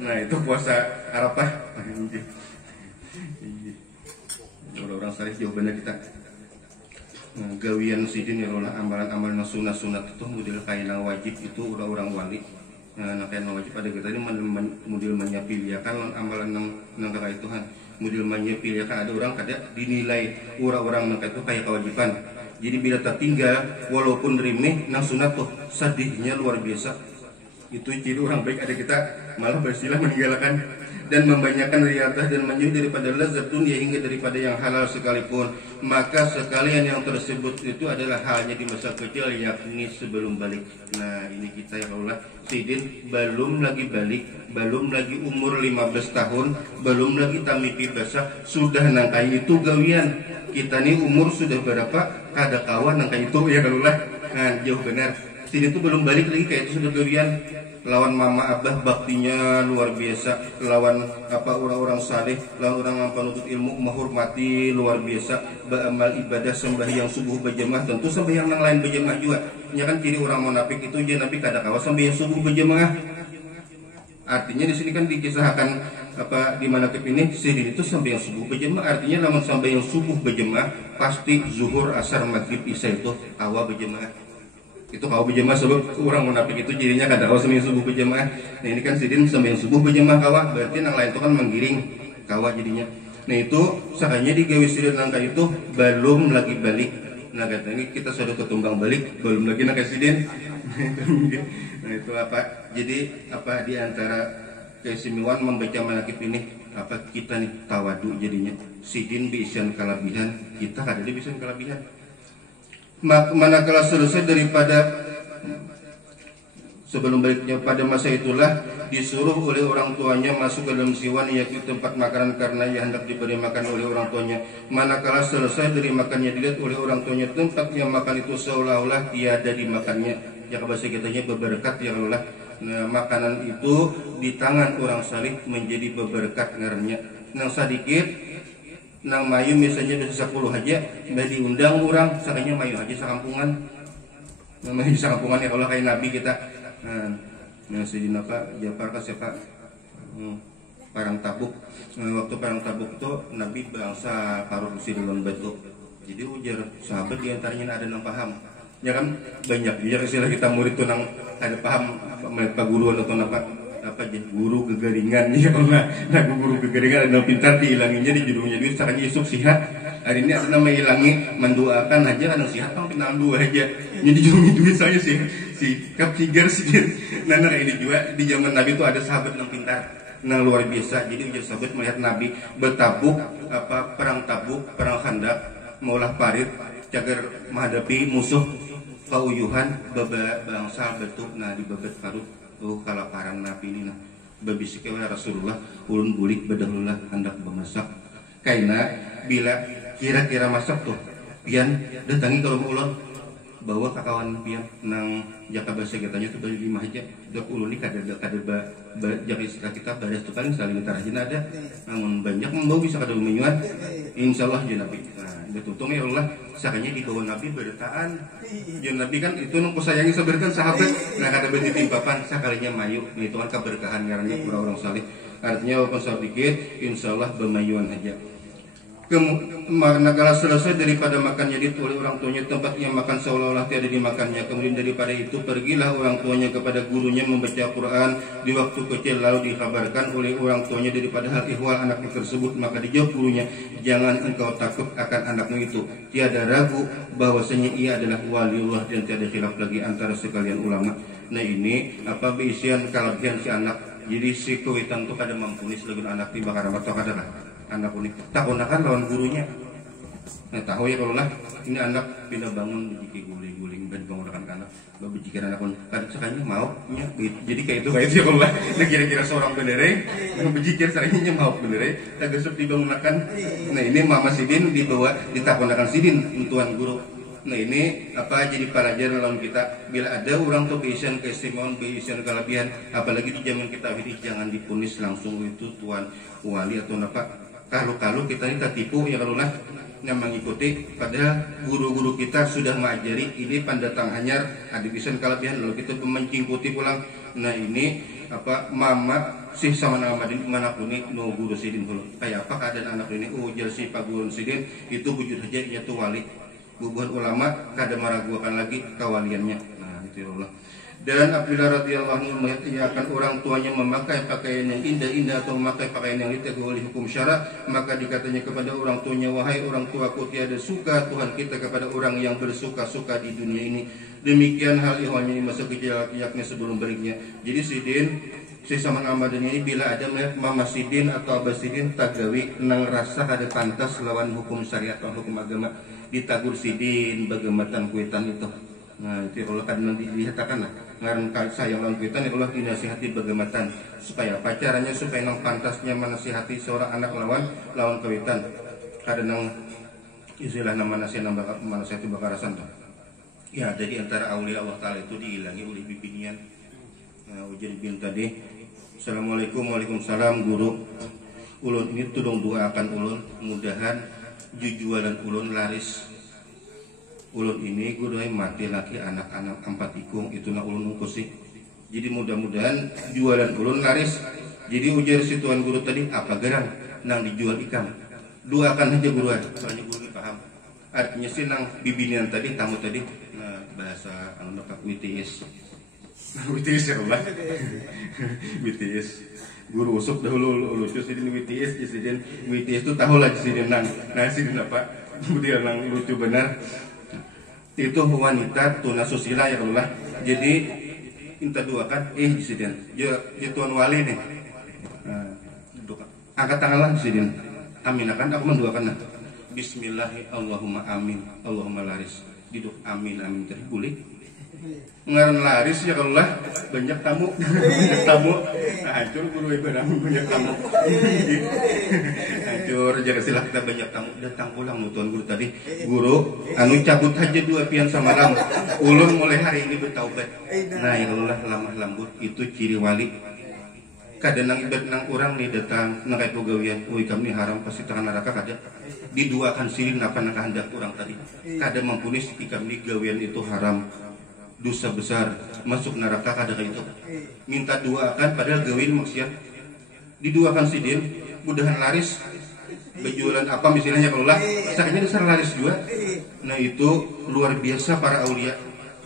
Nah itu puasa Arafah. Orang saleh jawabannya kita. Nah, gawian sidin ya Allah amalan-amalan sunat-sunat itu model kain yang wajib itu orang-orang wali. Nah kain yang wajib ada kita ini model menyapiliakan amalan nang kaya Tuhan. Model menyapiliakan ada orang kada dinilai orang-orang nang itu kayak kewajiban. Jadi bila tertinggal walaupun remeh nang sunat tuh sedihnya luar biasa. Itu ciri orang baik ada kita malah bersilah meninggalkan dan membanyakan riyadhah dan menjauh daripada lezat dunia hingga daripada yang halal sekalipun. Maka sekalian yang tersebut itu adalah halnya di masa kecil yakni sebelum balik. Nah ini kita ya Allah sidin belum lagi balik, belum lagi umur 15 tahun, belum lagi tamipi basah sudah nangkai itu gawian. Kita nih umur sudah berapa kada kawan nangkai itu ya kalau lah. Nah jauh benar sidin itu belum balik lagi kayak itu sudah gawian. Lawan mama abah baktinya luar biasa, lawan apa orang-orang saleh, lawan orang yang penuntut ilmu menghormati luar biasa, beramal ibadah sembahyang subuh berjamaah, tentu sembahyang yang lain berjamaah juga. Ya kan ciri orang munafik itu aja Nabi kada kawa sembahyang subuh berjamaah. Artinya di sini kan dikisahkan apa di mana ini sidin itu sembahyang subuh berjamaah. Artinya lawan sembahyang subuh berjamaah pasti zuhur, asar, maghrib, isya itu awal berjamaah. Itu kau berjamaah sebab orang munafik itu cirinya kada kau sembahyang subuh berjamaah. Nah ini kan sidin sembahyang subuh berjamaah kawa, berarti yang lain itu kan menggiring kawa jadinya. Nah itu sakanya digawi sidin langkah itu belum lagi balik. Nah kata ini kita sudah ketumbang balik belum lagi nak sidin. Nah itu apa? Jadi apa di antara keistimewaan membaca manakib ini apa kita nih tawadu jadinya. Sidin biisan kalabihan, kita kada biisan kalabihan. Manakala selesai daripada sebelum baliknya pada masa itulah disuruh oleh orang tuanya masuk ke dalam siwan yaitu tempat makanan karena ia hendak diberi makan oleh orang tuanya. Manakala selesai dari makannya dilihat oleh orang tuanya tempatnya makan itu seolah-olah tiada dimakannya. Ya bahasa kitanya berberkat ya Allah. Nah, makanan itu di tangan orang saleh menjadi berberkat ngarannya. Nang sedikit nang mayu misalnya bisa 10 aja, udah diundang orang, sakanya mayu aja sakampungan. Namanya sakampungan ya kalau kayak Nabi kita. Nah Sayyidina Pak Ja'far kan siapa? Perang Tabuk. Waktu perang Tabuk itu Nabi bangsa paruh si dalam batu. Jadi ujar sahabat diantaranya ada nang paham. Ya kan banyak juga istilah kita murid tuh nang ada paham melihat pak guru atau apa jadi guru kegaringan ya Allah. Nah guru kegaringan ada pintar dihilanginya di judulnya duit sakanya isuk sihat. Hari ini ada nama hilangi mendoakan aja kadang sihat kan kenal dua aja. Jadi judulnya duit saya sih si kap cigar sih. Nah ini juga di zaman Nabi itu ada sahabat yang pintar. Nah luar biasa. Jadi ujar sahabat melihat Nabi bertabuk perang Tabuk, perang Khandaq, maulah parit cager menghadapi musuh kauyuhan bangsa betuk. Nah di babet parut tuh kalaparan Nabi ini nah babisik oleh Rasulullah ulun bulik badahullah hendak memasak kaina bila kira-kira masak tuh pian datangi kalau ulun bawa kakawan pian nang jaka bahasa kitanya tuh baju 5 aja dok ulun ini kada jaka istilah kita badas tuh kan saling tarajin ada namun banyak membawa bisa kada menyuat insyaallah ya Nabi. Nah betutung ya Allah sakanya dibawa Nabi bertaan ya Nabi kan itu nungku sayangi seberkan sahabat nah kada bertimpapan sakalinya mayu nah itu kan keberkahan ngarannya orang saleh artinya walaupun sedikit insyaallah bermayuan aja. Manakala selesai daripada makannya oleh orang tuanya tempat yang makan seolah-olah tiada dimakannya. Kemudian daripada itu pergilah orang tuanya kepada gurunya membaca Quran di waktu kecil lalu dikabarkan oleh orang tuanya daripada hal ihwal anaknya tersebut. Maka dijawab gurunya, jangan engkau takut akan anakmu itu. Tiada ragu bahwasanya ia adalah waliullah dan tiada khilaf lagi antara sekalian ulama. Nah ini apa beisian kalabian si anak. Jadi si kuitan itu kada mampunis lagu anak tiba karena atau kada lah. Anak unik tak gunakan lawan gurunya. Nah tahu ya kalau lah ini anak pindah bangun biji guling-guling dan menggunakan anak biji anak pun kan sekalinya mau ya, jadi kayak itu ya kalau lah nah kira-kira seorang benereng bejikir seringnya mau benereng tak gesup dibangunkan. Nah ini Mama Sidin dibawa ditakunakan Sidin tuan guru. Nah ini apa jadi pelajaran lawan kita bila ada orang tuh beisian keistimewaan beisian kelebihan apalagi di zaman kita ini jangan dipunis langsung itu tuan wali atau apa. Kalau kita ini tertipu ya kalau lah yang mengikuti pada guru-guru kita sudah mengajari ini pendatang hanyar ada pisan kelebihan lalu kita mencingkuti pulang. Nah ini apa mama sih sama nama mana pun ini no guru Sidin dulu kayak apa keadaan anak ini ujar si Pak Guru Sidin itu wujud aja yaitu wali bubuhan ulama kada meragukan lagi kawaliannya. Nah itu ya Allah. Dan Abdullah radhiyallahu anhu mengiyakan orang tuanya memakai pakaian yang indah-indah atau memakai pakaian yang ditegak oleh hukum syara, maka dikatanya kepada orang tuanya, wahai orang tuaku tiada suka Tuhan kita kepada orang yang bersuka-suka di dunia ini. Demikian hal ihwannya ini masa kecil yakni sebelum beriknya. Jadi Sidin si sama Ramadan ini bila ada melihat Mama Sidin atau Abah Sidin tagawi nang rasa kada pantas lawan hukum syariat atau hukum agama ditagur Sidin bagematan kuitan itu. Nah itu Allah kadang dikatakan lah ngaran sayang lawan kuitan Allah dinasihati bagematan supaya pacarannya supaya nang pantasnya menasihati seorang anak lawan kuitan kadang nang istilah nama nasihati bakarasan tuh. Ya jadi antara aulia Allah Ta'ala itu dihilangi oleh bimbingan. Nah ujian bin tadi Assalamualaikum waalaikumsalam guru ulun ini tudung doakan ulun mudahan jujualan ulun laris ulun ini guru mati laki anak-anak 4 ikung itulah ulun ungkusi jadi mudah-mudahan jualan ulun laris. Jadi ujar si tuan guru tadi apa gerang nang dijual ikan doakan aja guruan soalnya guru paham artinya sih nang bibinian tadi tamu tadi nah, bahasa anu dapat WTS WTS ya Allah WTS guru usuk dahulu lucu Sidin WTS Sidin WTS itu tahu lah Sidin nang nah Sidin apa kemudian nang lucu benar itu wanita tunasusila ya Allah. Jadi minta doakan Sidin ya tuan wali nih nah, angkat tangan lah Sidin amin akan aku mendoakan nah Bismillahirrahmanirrahim Allahumma amin Allahumma laris duduk amin amin terkulik ngaran laris ya Allah banyak tamu hancur guru ibadah banyak tamu hancur jaga silah kita banyak tamu datang pulang tuan guru tadi guru anu cabut aja 2 pian samalam ulun mulai hari ini bertaubat. Nah ya Allah lamah lembut itu ciri wali kadang nang ibadah nang orang nih datang nang kayak pegawian kami haram pasti tangan neraka kada diduakan silin apa nang kehendak orang tadi kada mampunis ikam ni gawian itu haram dosa besar masuk neraka kada kayak itu minta doakan padahal gawin maksiat diduakan Sidin mudahan laris berjualan apa misalnya kalau lah sakitnya dasar laris juga. Nah itu luar biasa para aulia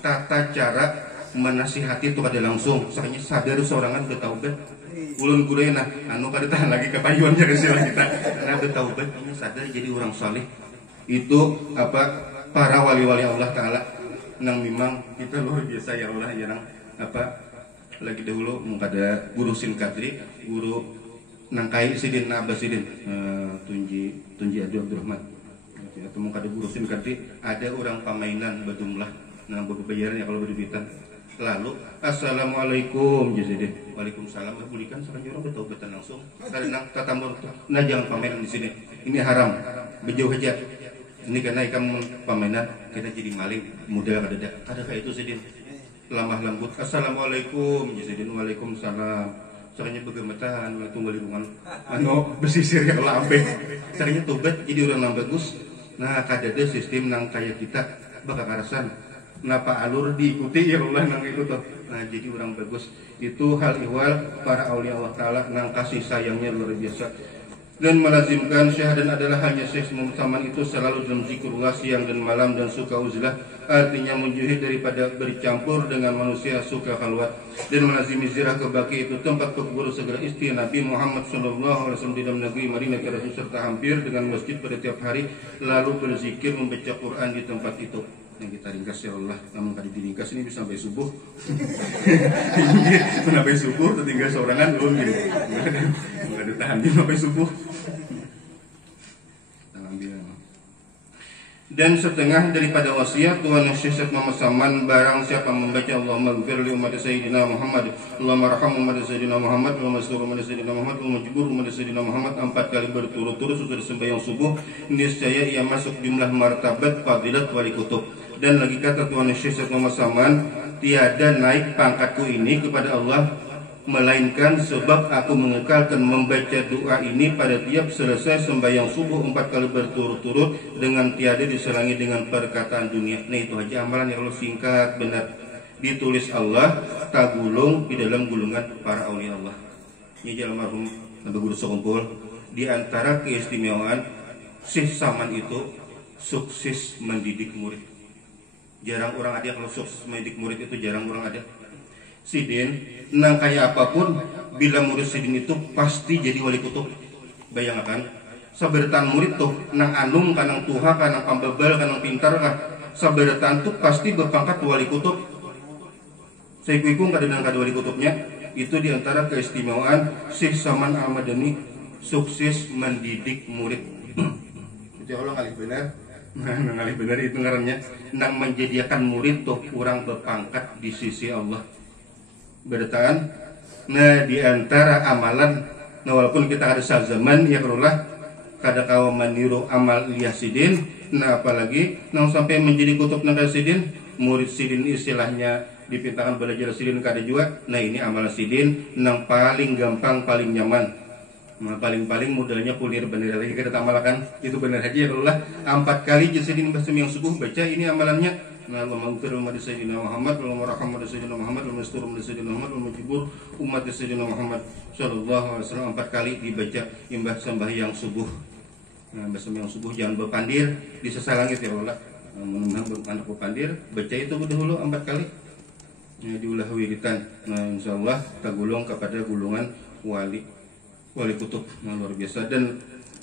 tata cara menasihati itu kada langsung sakitnya sadar seorangan udah taubat ulun guru nah anu kada tahan lagi kepayuannya kesilah kita karena udah taubat ini sadar jadi orang saleh itu apa para wali-wali Allah Ta'ala nang memang kita luar biasa ya Allah ya nang apa lagi dahulu mungkin ada guru Sin Kadri guru nangkai sidin na sidin tunji Abdurrahman atau mau kada burusin kadri ada orang pamainan berjumlah nang berbayaran ya kalau berduitan lalu assalamualaikum jadi waalaikumsalam bulikan sekarang orang betul betul langsung karena tatamur nah jangan pamainan di sini ini haram bejauh aja ini karena ikan pamainan kita jadi maling mudah kada kayak itu sidin lamah lembut assalamualaikum jadi waalaikumsalam caranya begemetan tunggu lingkungan bersisir ya kalau ampe caranya tobat jadi orang yang bagus nah kadada sistem nang kayak kita bakal karasan napa alur diikuti ya Allah nang itu tuh nah jadi orang bagus itu hal ihwal para aulia Allah Ta'ala nang kasih sayangnya luar biasa dan melazimkan syahadan adalah hanya Syekh Muhammad itu selalu dalam zikrullah siang dan malam dan suka uzlah artinya menjauhi daripada bercampur dengan manusia suka khalwat dan melazimi zirah kebaki itu tempat kubur segala istri Nabi Muhammad SAW di dalam negeri Madinah serta hampir dengan masjid pada tiap hari lalu berzikir membaca Quran di tempat itu yang kita ringkas ya Allah namun tadi diringkas ini bisa sampai subuh sampai subuh tertinggal seorangan belum gini nggak ada tahan sampai subuh dan setengah daripada wasiat Tuhan Syekh Muhammad Saman barang siapa membaca Allahumma ghfir li ummati sayyidina Muhammad Allahumma arham ummati sayyidina Muhammad Allahumma astur ummati sayyidina Muhammad Allahumma jibur ummati sayyidina Muhammad 4 kali berturut-turut sesudah sembahyang subuh niscaya ia masuk jumlah martabat fadilat wali kutub dan lagi kata Tuhan Syekh Muhammad Saman tiada naik pangkatku ini kepada Allah melainkan sebab aku mengekalkan membaca doa ini pada tiap selesai sembahyang subuh 4 kali berturut-turut dengan tiada diserangi dengan perkataan dunia. Nah itu aja amalan yang Allah singkat benar ditulis Allah tagulung di dalam gulungan para aulia Allah. Ini jalan marhum Nabi Guru Sokumpul di antara keistimewaan Syekh Saman itu sukses mendidik murid. Jarang orang ada kalau sukses mendidik murid itu jarang orang ada. Sidin, nang kayak apapun, bila murid sidin itu pasti jadi wali kutub. Bayangkan, saberetan murid tuh, nang anum, kanang tuha, kanang pambebel, kanang pintar, saberetan tuh pasti berpangkat wali kutub. Saya kuikung kadang-kadang kada wali kutubnya, itu diantara keistimewaan Syekh Saman Al-Madani sukses mendidik murid. Itu Allah ngalih benar. Nah, ngalih benar itu ngarannya, nang menjadikan murid tuh kurang berpangkat di sisi Allah. Bertaan, nah diantara amalan, nah walaupun kita ada zaman ya kalau kada kawa meniru amal Yasidin, nah apalagi nang sampai menjadi kutub nang Sidin, murid Sidin istilahnya dipintakan belajar Sidin kada juga, nah ini amal Sidin nang paling gampang paling nyaman, nah paling modalnya kulir bener lagi kada tamalakan itu bener aja ya kalau 4 kali Sidin yang subuh baca ini amalannya. Nah, Allahumma ghfir ummati sayyidina Muhammad, Allahumma arham ummati sayyidina Muhammad, Allahumma astur ummati sayyidina Muhammad, Allahumma jibur ummati sayyidina Muhammad sallallahu alaihi wasallam 4 kali dibaca imbah sembahyang subuh. Nah, sembahyang subuh jangan berpandir di sesa langit ya Allah. Menunang anak berpandir, baca itu dahulu 4 kali. Nah, diulah wiritan. Nah, insyaallah tergolong kepada golongan wali kutub. Nah, luar biasa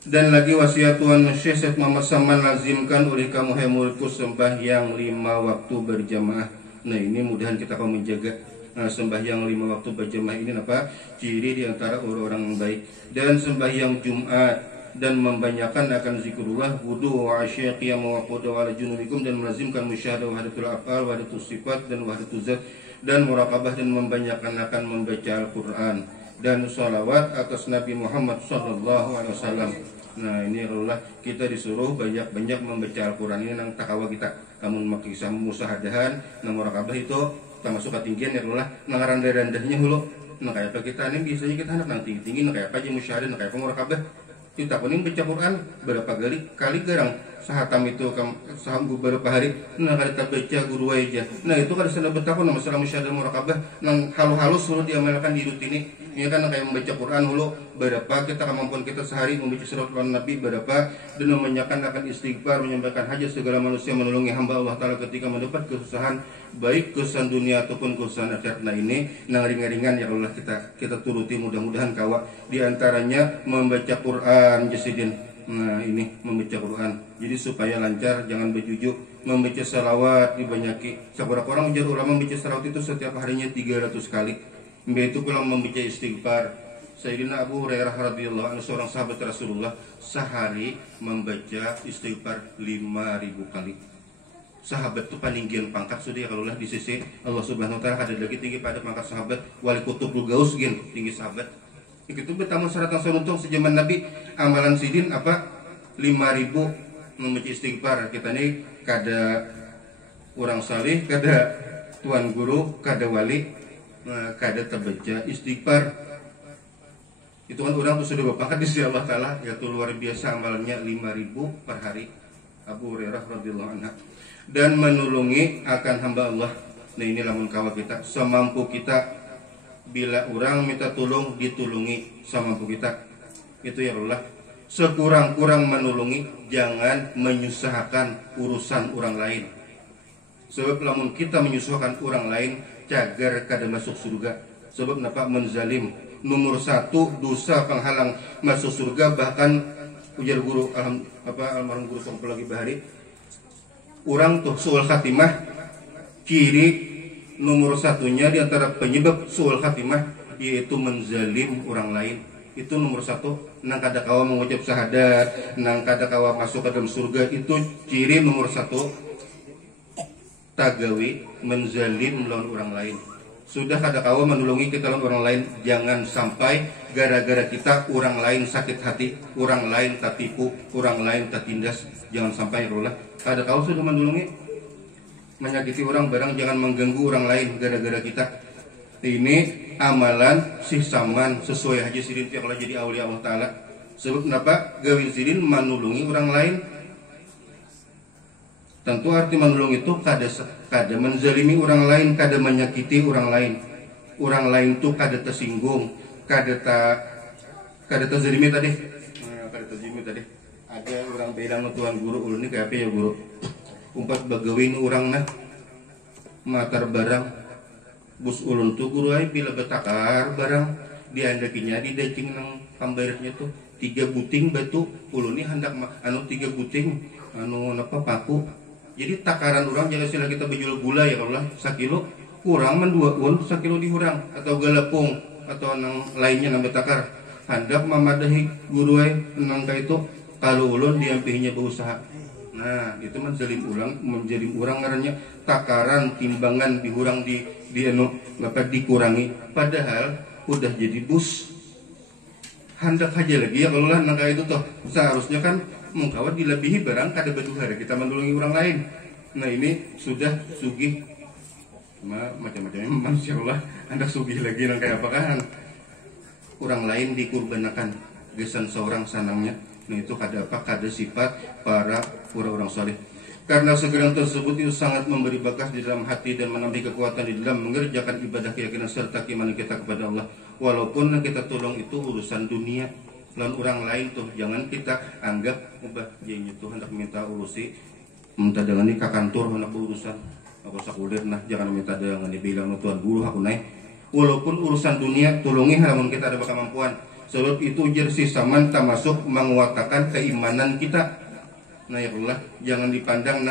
dan lagi wasiat Tuhan Syekh Muhammad Saman lazimkan oleh kamu hai muridku sembahyang 5 waktu berjamaah. Nah ini mudahan kita akan menjaga sembahyang 5 waktu berjamaah ini apa ciri diantara orang-orang yang baik dan sembahyang Jumat dan membanyakan akan zikrullah wudu wa asya qiyam wa qada wa junubikum dan melazimkan musyahadah wahdatul afal wahdatus sifat dan wahdatul zat dan muraqabah dan membanyakan akan membaca Al-Qur'an dan sholawat atas Nabi Muhammad sallallahu alaihi wasallam. Nah ini adalah kita disuruh banyak membaca Al-Quran ini nang takawa kita namun makisah musahadahan nang murakabah itu termasuk ketinggian ya adalah nang rendah-rendahnya hulu nah kayak apa kita ini biasanya kita anak nang tinggi-tinggi nang kayak apa aja musyahadah nang kayak apa murakabah kita kuning baca Quran berapa kali garang sahatam itu saham beberapa hari nah kali tak baca guru aja nah itu kan sudah betapa nama masalah musyahadah murakabah nang halus-halus selalu diamalkan di rutini ini kan kayak membaca Quran hulu berapa kita kemampuan kita sehari membaca surat Nabi berapa dan memenyakan akan istighfar menyampaikan hajat segala manusia menolongi hamba Allah Ta'ala ketika mendapat kesusahan baik kesusahan dunia ataupun kesusahan akhirat. Nah ini nang ringan-ringan ya Allah kita turuti mudah-mudahan kawa diantaranya membaca Quran jasidin. Nah ini membaca Quran jadi supaya lancar jangan berjujuk membaca salawat dibanyaki seberapa orang menjadi ulama membaca salawat itu setiap harinya 300 kali. Itu pulang membaca istighfar Sayyidina Abu Hurairah radhiyallahu anhu, seorang sahabat Rasulullah, sehari membaca istighfar 5.000 kali. Sahabat itu paninggian pangkat sudah ya, kalau lah di sisi Allah Subhanahu wa taala ada lagi tinggi pada pangkat sahabat wali kutubul gaus gin tinggi sahabat. Itu betamu syaratan saruntung sejaman Nabi amalan sidin apa 5.000 membaca istighfar. Kita nih kada orang salih, kada tuan guru, kada wali, kada terbaca istighfar. Itu kan orang tuh sudah berpangkat di sisi Allah taala, yaitu luar biasa amalannya 5.000 per hari. Abu Hurairah radhiyallahu anhu. Dan menulungi akan hamba Allah. Nah ini lamun kawa kita semampu kita, bila orang minta tolong ditulungi semampu kita. Itu ya Allah. Sekurang-kurang menulungi, jangan menyusahkan urusan orang lain. Sebab lamun kita menyusahkan orang lain, cagar kada masuk surga. Sebab napa menzalim. Nomor 1 dosa penghalang masuk surga. Bahkan ujar guru almarhum guru Songko lagi bahari, orang tuh suul khatimah, ciri nomor 1-nya di antara penyebab suul khatimah yaitu menzalim orang lain. Itu nomor 1. Nang kada kawa mengucap syahadat, nang kada kawa masuk ke dalam surga, itu ciri nomor 1. Tagawi menzalim melawan orang lain. Sudah kada kawa menolongi kita lawan orang lain, jangan sampai gara-gara kita orang lain sakit hati, orang lain tertipu, orang lain tertindas. Jangan sampai Allah. Kada kawa sudah menolongi, menyakiti orang barang, jangan mengganggu orang lain gara-gara kita. Ini amalan sih saman sesuai haji sidin kalau jadi aulia Allah taala. Sebab kenapa gawin sidin menolongi orang lain? Tentu arti menolong itu kada menzalimi orang lain, kada menyakiti orang lain. Orang lain tuh kada tersinggung, kada terzalimi tadi. Kada terzalimi tadi. Ada orang bilang tuan guru ulun ini kayak apa ya guru? Umpat bagawin orang nah matar barang bus ulun tuh guru ay bila betakar barang diandakinya di dacing nang pambaretnya tuh 3 buting batu ulun ini hendak 3 buting napa paku. Jadi takaran orang jangan sila kita berjual gula ya Allah 1 kilo kurang men 2 un 1 kilo dihurang atau galepung atau nang lainnya nang betakar hendak mamadahi guru ay nang kayak itu kalau ulun diampihinya berusaha. Nah itu menzalim orang ngarannya takaran timbangan dihurang dikurangi, padahal udah jadi bus hendak aja lagi ya kalau lah nangka itu toh seharusnya kan mengkawat dilebihi barang kada beduhar kita menolongi orang lain. Nah ini sudah sugih macam-macamnya manusia Allah hendak sugih lagi nangka apakah orang lain dikurbanakan gesan seorang sanangnya. Nah itu kada sifat para orang saleh. Karena segala tersebut itu sangat memberi bakas di dalam hati dan menambah kekuatan di dalam mengerjakan ibadah keyakinan serta keimanan kita kepada Allah. Walaupun yang kita tolong itu urusan dunia lawan orang lain tuh jangan kita anggap ubah jadinya tuh hendak minta urusi minta dengan ini ke kantor hendak urusan aku sakulir nah jangan minta dengan dibilang tuan guru aku naik. Walaupun urusan dunia tolongi halaman kita ada kemampuan. Sebab itu jersi saman termasuk menguatkan keimanan kita. Nah ya Allah, jangan dipandang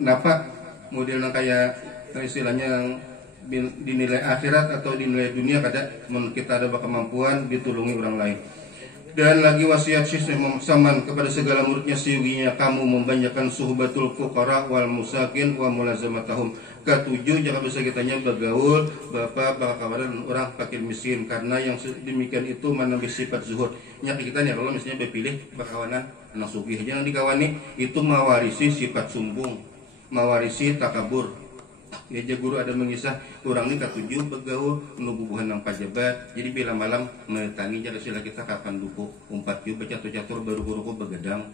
napa model nang kayak istilahnya yang dinilai akhirat atau dinilai dunia kada kita ada kemampuan ditulungi orang lain. Dan lagi wasiat Syekh Imam Saman kepada segala muridnya seyuginya kamu membanyakan suhbatul fuqara wal musakin wa mulazamatahum. Ketujuh jangan bisa kitanya bergaul bapak kawan dan orang fakir miskin karena yang demikian itu menambah sifat zuhud. Nyaki kita nih kalau misalnya berpilih berkawanan anak sugih jangan dikawani itu mewarisi sifat sumbung, mewarisi takabur. Ya guru ada mengisah orang ini ketujuh bergaul nubuhan nang pajabat. Jadi bila malam menetangi jaga sila kita kapan duku umpat yu bercatur-catur baru guru begadang.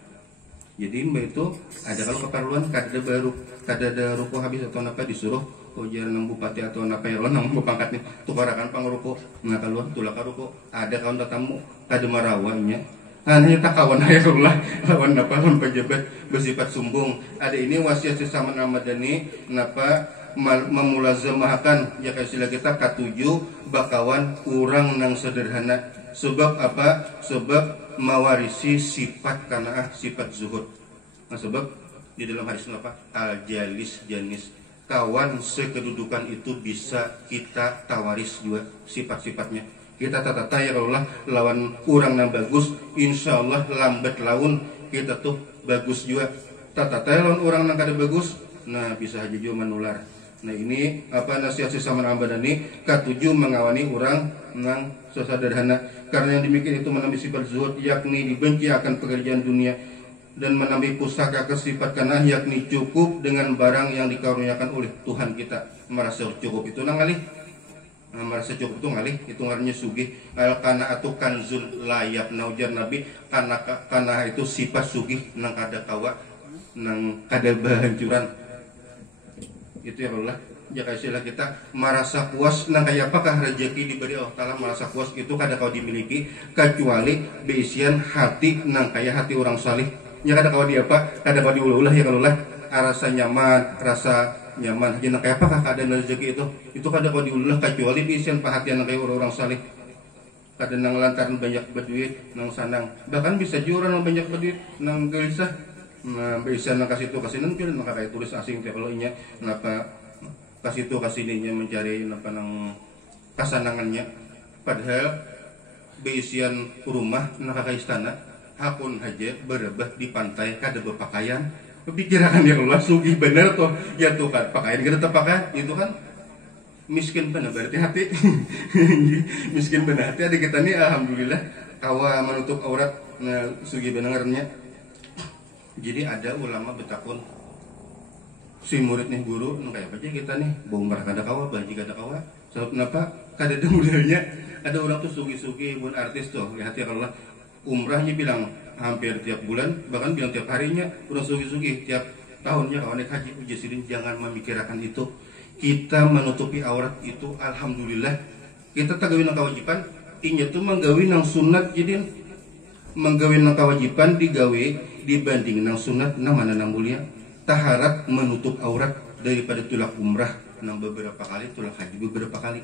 Jadi mbak itu ada kalau keperluan kada ada ruko habis atau apa disuruh ujar nang bupati atau apa ya nang pangkatnya tukarakan pangruko nah keluar tulak ruko ada kawan tatamu kada marawannya hanya tak kawan ayatullah lawan apa lawan pejabat bersifat sumbung. Ada ini wasiat sesama Ramadhani napa memulazamahkan ya kasih kita ketujuh bakawan kurang nang sederhana. Sebab apa? Sebab mewarisi sifat kanaah, sifat zuhud. Nah sebab di dalam hadis apa? Al-jalis janis. Kawan sekedudukan itu bisa kita tawaris juga sifat-sifatnya. kita tata ya Allah lawan orang yang bagus, insya Allah lambat laun kita tuh bagus juga. Tata lawan orang yang kada bagus, nah bisa aja juga menular. Nah ini apa nasihat sesama Ramadhani ketujuh mengawani orang nang sederhana, karena yang demikian itu menambah sifat zuhud, yakni dibenci akan pekerjaan dunia, dan menambah pusaka kesifat kanah, yakni cukup dengan barang yang dikaruniakan oleh Tuhan kita. Merasa cukup itu nang ngalih, merasa cukup itu ngalih, itu ngarannya sugih. Al kana atau kanzul layap naujar Nabi, kana itu sifat sugih nang kada kawa, nang kada bahancuran. Itu ya Allah. Jika istilah kita merasa puas nang kayak apakah rezeki diberi Allah Ta'ala, merasa puas itu kada kau dimiliki kecuali beisian hati nang kayak hati orang salih. Ya kada kau di apa, kada kau diulah ya kalau lah rasa nyaman, rasa nyaman aja nang kayak apakah keadaan rezeki itu kada kau diulah kecuali beisian perhatian nang kayak orang salih. Kada nang lantaran banyak berduit nang sanang, bahkan bisa juga orang banyak berduit nang gelisah. Nah beisian nang kasih nang kayak tulis asing kalau inya kenapa kasih ininya mencari apa nang kasanangannya, padahal beisian rumah nang kakak istana hakun aja berebah di pantai kada berpakaian. Pikiran ya Allah sugih bener tuh ya tuh kan pakaian kita terpakai itu kan miskin bener berarti hati miskin bener hati ada kita nih alhamdulillah kawa menutup aurat. Nah sugih benernya. Jadi ada ulama betakun si murid nih guru nang kayak aja kita nih bombar kada kawa baji kada kawa sebab kenapa kada ada modalnya. Ada orang tuh sugi-sugi pun artis tuh lihat ya Allah umrahnya bilang hampir tiap bulan, bahkan bilang tiap harinya orang sugi-sugi tiap tahunnya kawan naik haji. Uji sidin jangan memikirkan itu. Kita menutupi aurat itu alhamdulillah kita tak gawin kewajiban inya tuh menggawi nang sunat. Jadi menggawi nang kewajiban digawe dibanding nang sunat nang mana nang mulia. Taharap menutup aurat daripada tulak umrah nang beberapa kali, tulak haji beberapa kali.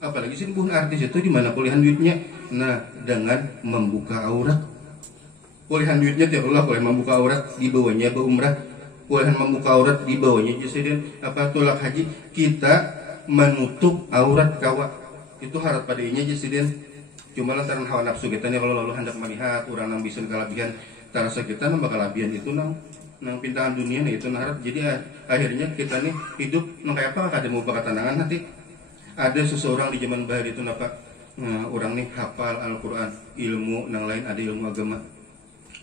Apalagi sih bukan artis itu di mana kuliahan duitnya. Nah dengan membuka aurat, kuliahan duitnya tiap Allah kuliahan membuka aurat di bawahnya berumrah, kuliahan membuka aurat di bawahnya jadi apa tulak haji. Kita menutup aurat kawa itu harap pada inya jadi cuma lantaran hawa nafsu kita nih kalau lalu hendak melihat orang yang bisa kelebihan terasa kita nambah kelebihan itu nang pintaan dunia nih itu narap. Jadi akhirnya kita nih hidup nang kayak apa kada mau bakat tandangan nanti. Ada seseorang di zaman bahar itu napa orang nih hafal Al-Quran, ilmu nang lain, ada ilmu agama,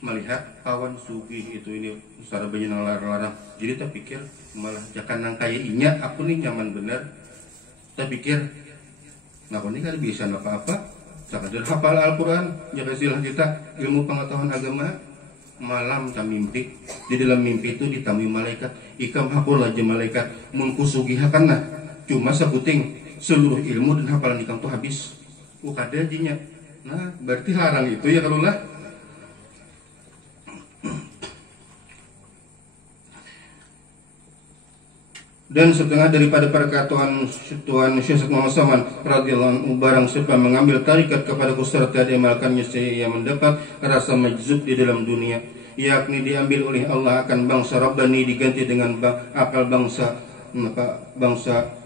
melihat kawan sugi itu ini secara banyak nang larang-larang. Jadi tak pikir malah jangan nang kayak inya aku nih nyaman bener. Tak pikir nah ini kan bisa apa-apa sekadar hafal Al-Quran jaga silah kita ilmu pengetahuan agama. Malam kami mimpi, di dalam mimpi itu ditamui malaikat, ikam hakul aja malaikat mengkusugi hakana cuma sebuting seluruh ilmu dan hafalan ikam tuh habis kada jinya. Nah berarti larang itu ya kalau lah. Dan setengah daripada perkataan Tuhan Syekh Muhammad Saman radhiyallahu anhu, barang siapa mengambil tarikat kepadaku serta diamalkannya sehingga mendapat rasa majzub di dalam dunia, yakni diambil oleh Allah akan bangsa Rabbani diganti dengan akal bangsa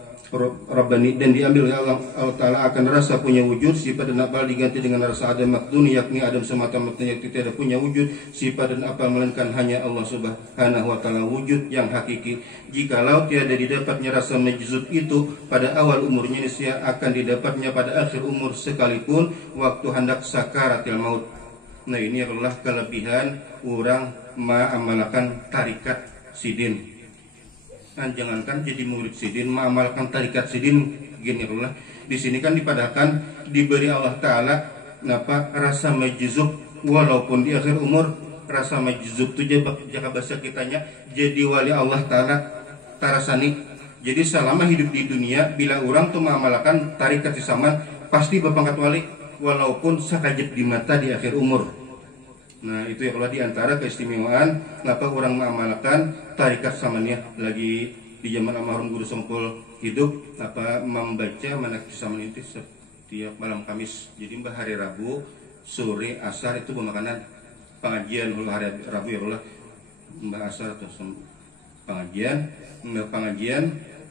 Rabbani, dan diambil oleh Allah Ta'ala akan rasa punya wujud sifat dan apal diganti dengan rasa adam makduni, yakni adam semata-mata yang tidak punya wujud sifat dan apal melainkan hanya Allah Subhanahu wa Ta'ala wujud yang hakiki. Jikalau tiada didapatnya rasa majzub itu pada awal umurnya, niscaya akan didapatnya pada akhir umur sekalipun waktu hendak sakaratil maut. Nah ini adalah kelebihan orang mengamalkan tarikat sidin. Jangankan jadi murid sidin, mengamalkan tarikat sidin gini Allah. Di sini kan dipadahkan diberi Allah Ta'ala rasa majzub walaupun di akhir umur. Rasa majzub itu jaka bahasa kitanya jadi wali Allah Ta'ala tarasani. Jadi selama hidup di dunia bila orang tuh mengamalkan tarikat sisaman pasti berpangkat wali walaupun sekajap di mata di akhir umur. Nah itu ya kalau diantara keistimewaan kenapa orang mengamalkan tarikat samanya. Lagi di zaman almarhum Guru Sempul hidup membaca manakib saman itu setiap malam Kamis. Jadi hari Rabu sore asar itu pemakanan pengajian. Kalau hari Rabu ya Allah mbah asar atau pengajian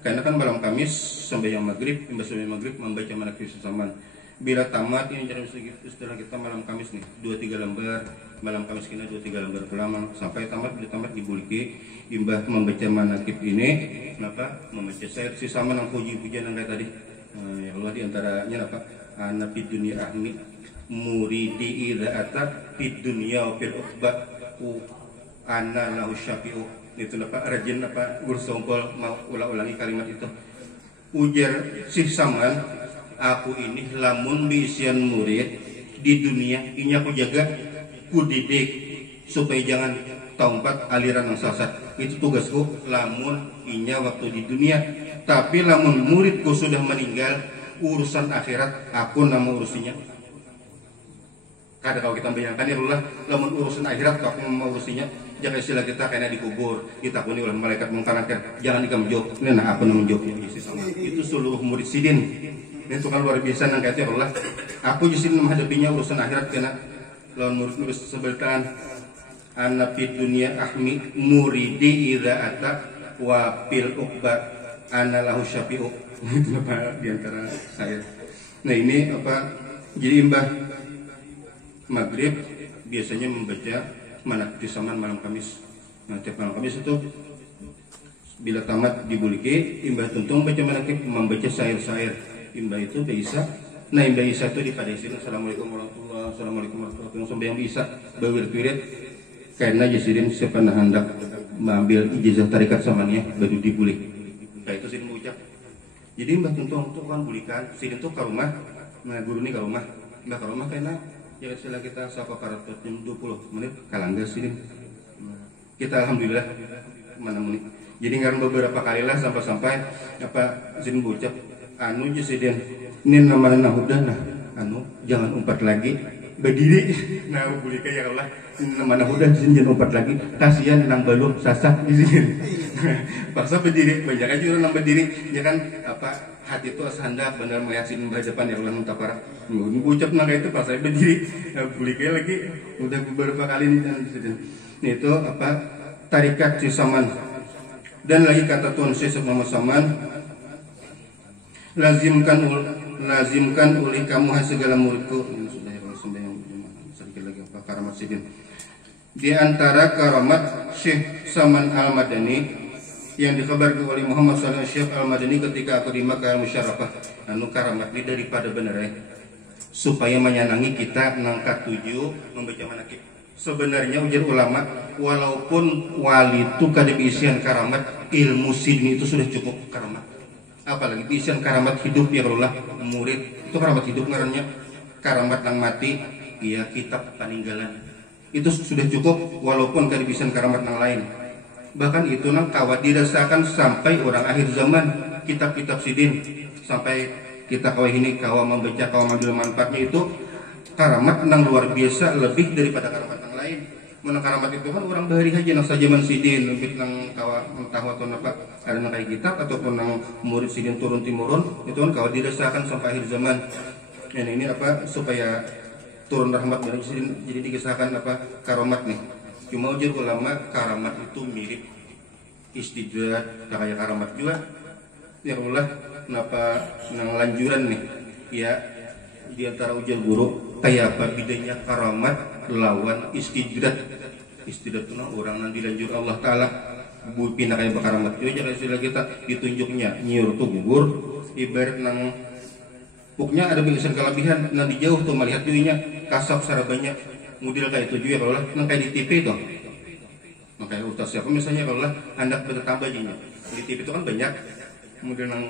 karena kan malam Kamis sampai yang maghrib membaca manakib saman. bila tamat ini cara istilah kita malam Kamis nih 2-3 lembar, malam Kamis kena 2-3 lembar pulang sampai tamat. Bila tamat dibuliki imbah membaca manakib ini, maka membaca syair si sama nang puji-pujian yang tadi. Ya Allah diantaranya apa? Ana fid dunya ahmi muridi idza ata fid dunya wa fil ukhba ana lahu syafi'u. Itu apa? Rajin apa? Gursongkol mau ulang-ulangi kalimat itu. Ujar si saman, aku ini lamun bisian murid di dunia ini aku jaga, ku didik supaya jangan taumpat aliran yang sesat. Itu tugasku lamun inya waktu di dunia. Tapi lamun muridku sudah meninggal, urusan akhirat aku nama urusinya. Kadang kalau kita bayangkan ya Allah, lamun urusan akhirat aku mau urusinya. Jangan istilah kita karena dikubur, ditakuni oleh malaikat mungkar nakir, jangan dikamjok. Nah aku nama jawabnya itu seluruh murid sidin. Itu kan luar biasa nang kata Allah. Aku justru menghadapinya urusan akhirat karena lawan murid sebeltan ana fid dunya ahmi muridi idza ata wa fil uqba ana lahu syafi'u. Itu apa di antara saya. Nah ini apa? Jadi Mbah maghrib biasanya membaca manakib saman malam Kamis. Nah tiap malam Kamis itu bila tamat dibuliki imbah tuntung baca manakib, membaca syair-syair. Imbah itu bisa. Nah imbah Isa itu dipadasin assalamualaikum warahmatullahi wabarakatuh, assalamualaikum warahmatullahi wabarakatuh, sampai yang bisa bawir-wirid karena jasirin siapa nah hendak mengambil ijazah tarikat samanya baru dibulik. Nah itu sih mengucap. Jadi mbah tuntung itu kan bulikan sini tuh ke rumah. Nah guru ini ke rumah, mbah ke rumah karena ya istilah kita sapa karatut jam 20 menit kalangga sini. Kita alhamdulillah menemui. Jadi ngarang beberapa kali lah sampai apa sini bucap anu jesiden ini namanya nahudan nah anu jangan umpat lagi berdiri. Nah bulika ya Allah ini namanya nahudan sini jangan umpat lagi kasihan nang balung sasak di sini. Paksa berdiri banyak aja orang nang berdiri ya kan apa hati itu asandak benar melihatin mbah depan ya Allah minta para ngucap nang itu pas saya berdiri bulika lagi udah beberapa kali nih nah, itu apa tarikat Cisaman dan lagi kata Tuhan Yesus Saman lazimkan oleh kamu segala muridku. Sudah ya kalau sembahyang sedikit lagi apa karamat sidin. Di antara karamat Syekh Saman Al-Madani yang dikabarkan oleh Muhammad SAW Syekh Al-Madani ketika aku di Makkah Musyarafah anu karamat ini daripada benar supaya menyenangi kita nangkat 7 membaca manakib. Sebenarnya ujar ulama walaupun wali itu kada isian karamat ilmu sidin itu sudah cukup karamat. Apalagi isian karamat hidup ya Allah murid itu karamat hidup ngarannya karamat nang mati ya kitab peninggalan itu sudah cukup walaupun kada isian karamat nang lain. Bahkan itu nang kawat dirasakan sampai orang akhir zaman kitab-kitab sidin sampai kita kawah ini kawah membaca kawah mengambil manfaatnya itu karamat nang luar biasa lebih daripada karamat nang lain. Menang karamat itu kan orang bahari aja nang sajaman sidin lebih nang kawah entah atau apa ada nang kayak kitab ataupun nang murid sidin turun timurun itu kan kawah dirasakan sampai akhir zaman. Dan ini apa supaya turun rahmat dari sidin jadi dikisahkan apa karamat nih. Cuma ujar ulama karamat itu mirip istidrat kayak karamat juga. Ya Allah kenapa nang lanjuran nih ya di antara ujar guru kayak apa bedanya karamat lawan istidrat. Istidrat itu orang nang dilanjur Allah Ta'ala pindah kayak karamat itu aja istilah kita ditunjuknya nyiur tuh gugur ibarat nang pokoknya ada bilisan kelebihan nang dijauh tuh melihat dirinya kasap secara banyak model kayak itu juga kalau lah nang kayak di TV tuh makanya utas siapa misalnya kalau lah hendak bertambah jinya di TV itu kan banyak model nang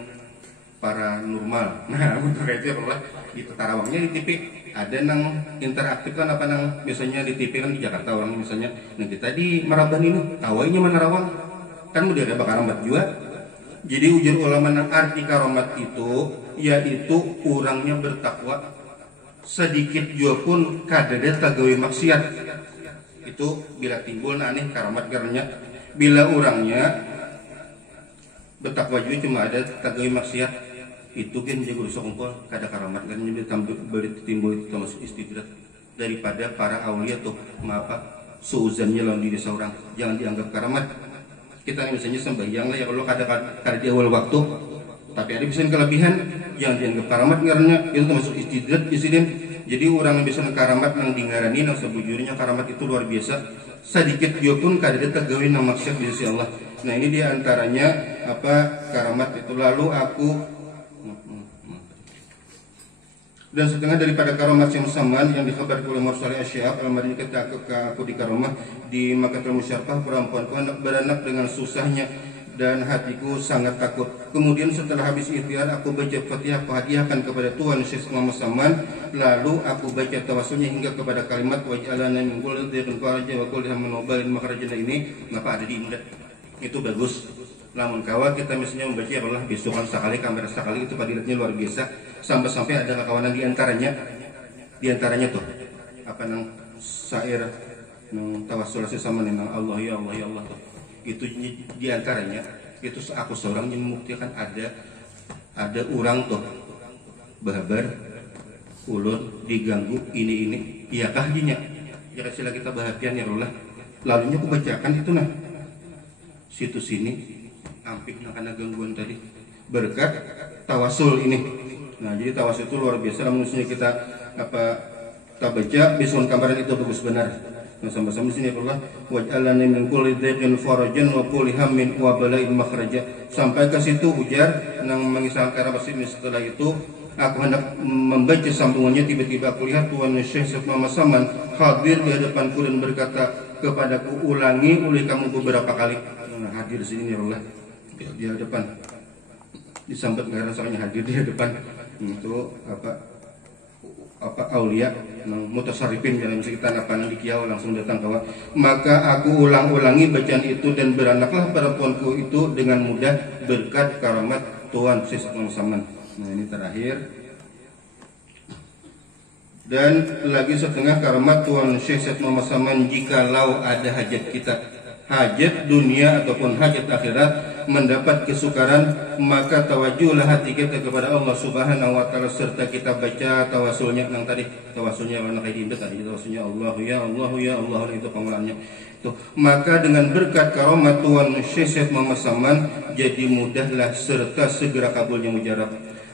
paranormal. Nah, untuk kayak itu kalau lah di Tarawangnya di TV ada nang interaktif kan apa nang biasanya di TV kan di Jakarta orang misalnya. Nah kita di Maraban ini kawainya mana Rawang kan udah ada karamat juga. Jadi ujar ulama nang arti karamat itu yaitu orangnya bertakwa sedikit juga pun kadada tagawi maksiat. Itu bila timbul aneh karamat karena bila orangnya bertakwa juga cuma ada tagawi maksiat itu kan jago rusak kumpul kada karamat kan jadi timbul itu termasuk istidrat daripada para aulia tuh apa suuzannya lawan diri seorang jangan dianggap karamat. Kita misalnya sembahyang lah ya kalau kada di awal waktu Tapi ada bisa kelebihan yang dianggap karamat ngarannya itu termasuk istidrat insiden. Jadi orang yang bisa karamat nang dingarani nang sebujurnya karamat itu luar biasa. Sedikit dia pun kadang tegawe nang maksud di sisi Allah. Nah ini diantaranya karamat itu. Lalu aku dan setengah daripada karamat yang samaan yang dikabarkan oleh Mursali Asy'ab al-Madani ketika aku di karamah di Makkatul Musyarrafah, perempuanku anak beranak dengan susahnya dan hatiku sangat takut. Kemudian setelah habis ikhtiar aku baca Fatihah, aku hadiahkan kepada Tuhan Syekh Muhammad Saman. Lalu aku baca tawasulnya hingga kepada kalimat waj'alana min kulli dhiqin faraja wa kulli hammin wa balin makhrajana ini. Kenapa ada di Indah? Itu bagus. Lamun kawan kita misalnya membaca Allah besokan sekali, kamera sekali, itu fadilatnya luar biasa. Sampai-sampai ada kawanan diantaranya tuh nang syair nang tawasul sama nang Allah ya Allah ya Allah tuh. Itu diantaranya itu aku seorang yang membuktikan ada orang tuh babar ulun diganggu ini iyakah jinya ya sila kita bahagian ya Allah. Lalunya aku bacakan itu nah situs ini ampik nah karena gangguan tadi berkat tawasul ini. Nah jadi tawasul itu luar biasa. Manusia kita baca bison gambaran itu bagus benar. Nah sama-sama di sini Allah waj'alna min kulli dhiqin farajan wa kulli hammin wa bala'in makhraja. Sampai ke situ ujar nang mengisahkan karamat ini. Setelah itu aku hendak membaca sambungannya, tiba-tiba aku lihat Tuan Syekh Muhammad Saman hadir di hadapanku dan berkata kepadaku, ulangi oleh kamu beberapa kali. Nah, hadir di sini ya Allah di hadapan disambut karena soalnya hadir di hadapan itu aulia mutasarrifin dalam sekitar nang dikiau langsung datang kawan. Maka aku ulang-ulangi bacaan itu dan beranaklah perempuanku itu dengan mudah berkat karamat Tuhan Syekh Muhammad Saman. Nah ini terakhir. Dan lagi setengah karamat Tuhan Syekh Muhammad Saman, jikalau ada hajat kita, hajat dunia ataupun hajat akhirat, mendapat kesukaran, maka tawajuhlah hati kita kepada Allah Subhanahu wa taala serta kita baca tawasulnya nang tadi. Tawasulnya mana kayak dinda tadi, tawasulnya Allah ya Allah ya Allah, itu pengulaannya. Tuh, maka dengan berkat karamat Tuhan Syekh Muhammad Saman jadi mudahlah serta segera kabulnya mujarab.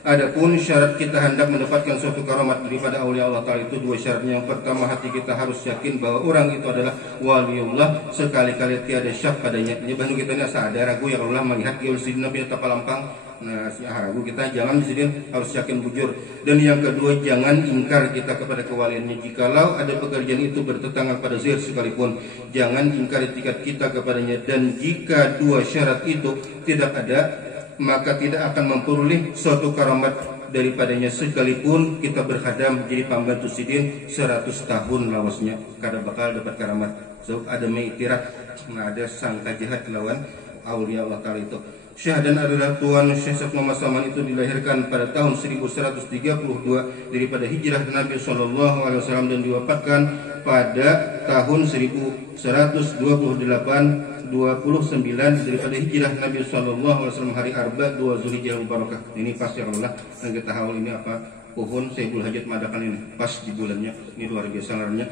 Adapun syarat kita hendak mendapatkan suatu karamat daripada aulia Allah Ta'ala itu dua syaratnya. Yang pertama, hati kita harus yakin bahwa orang itu adalah waliullah, sekali-kali tiada syak padanya. Ini bantu kita ini asa ada ragu yang Allah melihat dia sidina bil tapalampang. Nah, ragu kita jangan disini harus yakin bujur. Dan yang kedua, jangan ingkar kita kepada kewaliannya. Jikalau ada pekerjaan itu bertentangan pada zahir sekalipun, jangan ingkar etikat kita kepadanya. Dan jika dua syarat itu tidak ada, maka tidak akan memperoleh suatu karamat daripadanya sekalipun kita berkhadam jadi pembantu sidin 100 tahun lawasnya kada bakal dapat karamat. So ada mengiktiraf, ada sangka jahat lawan aulia Allah Ta'ala itu. Syahdan adalah Tuan Syekh Muhammad Saman itu dilahirkan pada tahun 1132 daripada hijrah Nabi SAW dan diwafatkan pada tahun 1128 29 daripada hijrah Nabi SAW hari Arba 2 Zulhijjah Mubarakah. Ini pas ya Allah yang kita tahu ini pohon Sayyidul Hajat Madakan ini pas di bulannya, ini luar biasa laranya.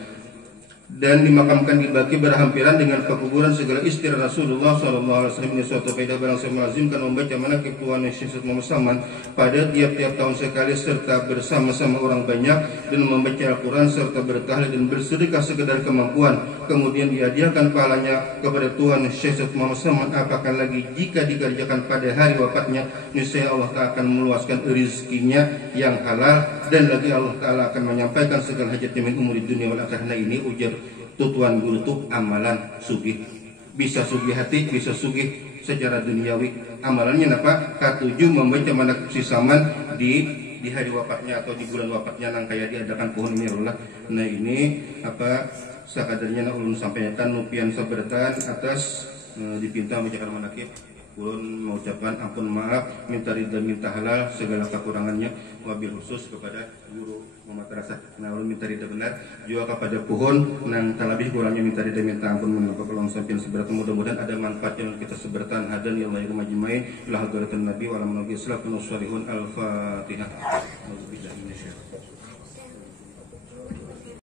Dan dimakamkan di Baqi berhampiran dengan pekuburan segala istri Rasulullah SAW. Ini suatu faedah barang saya melazimkan membaca manaqib Tuan Syekh Muhammad Saman pada tiap-tiap tahun sekali serta bersama-sama orang banyak dan membaca Al-Quran serta bertahlil dan bersedekah sekedar kemampuan. Kemudian dihadiahkan pahalanya kepada Tuan Syekh Muhammad Saman. Apakah lagi jika dikerjakan pada hari wafatnya, niscaya Allah Ta'ala akan meluaskan rezekinya yang halal dan lagi Allah Ta'ala akan menyampaikan segala hajatnya min umuri dunia wal akhirah. Ini ujar tuan guru itu amalan sugih, bisa sugih hati, bisa sugih secara duniawi. Amalannya apa? Ketujuh membaca manaqib si Saman di hari wafatnya atau di bulan wafatnya nang kayak diadakan pohon ini Allah. Nah ini sakadarnya nak ulun sampaikan nupian sabertan atas dipinta membacakan manaqib. Ulun mengucapkan ampun maaf, minta ridha, minta halal segala kekurangannya, wabil khusus kepada guru Muhammad Rasad. Nah, ulun minta ridha benar juga kepada pohon nang talabih kurangnya minta ridha, minta ampun menapa kalau sampeyan seberat. Mudah-mudahan ada manfaat yang kita seberatan hadan ya Allah ya majmain ila hadratin nabi wa ala alihi wasallam. Al-Fatihah.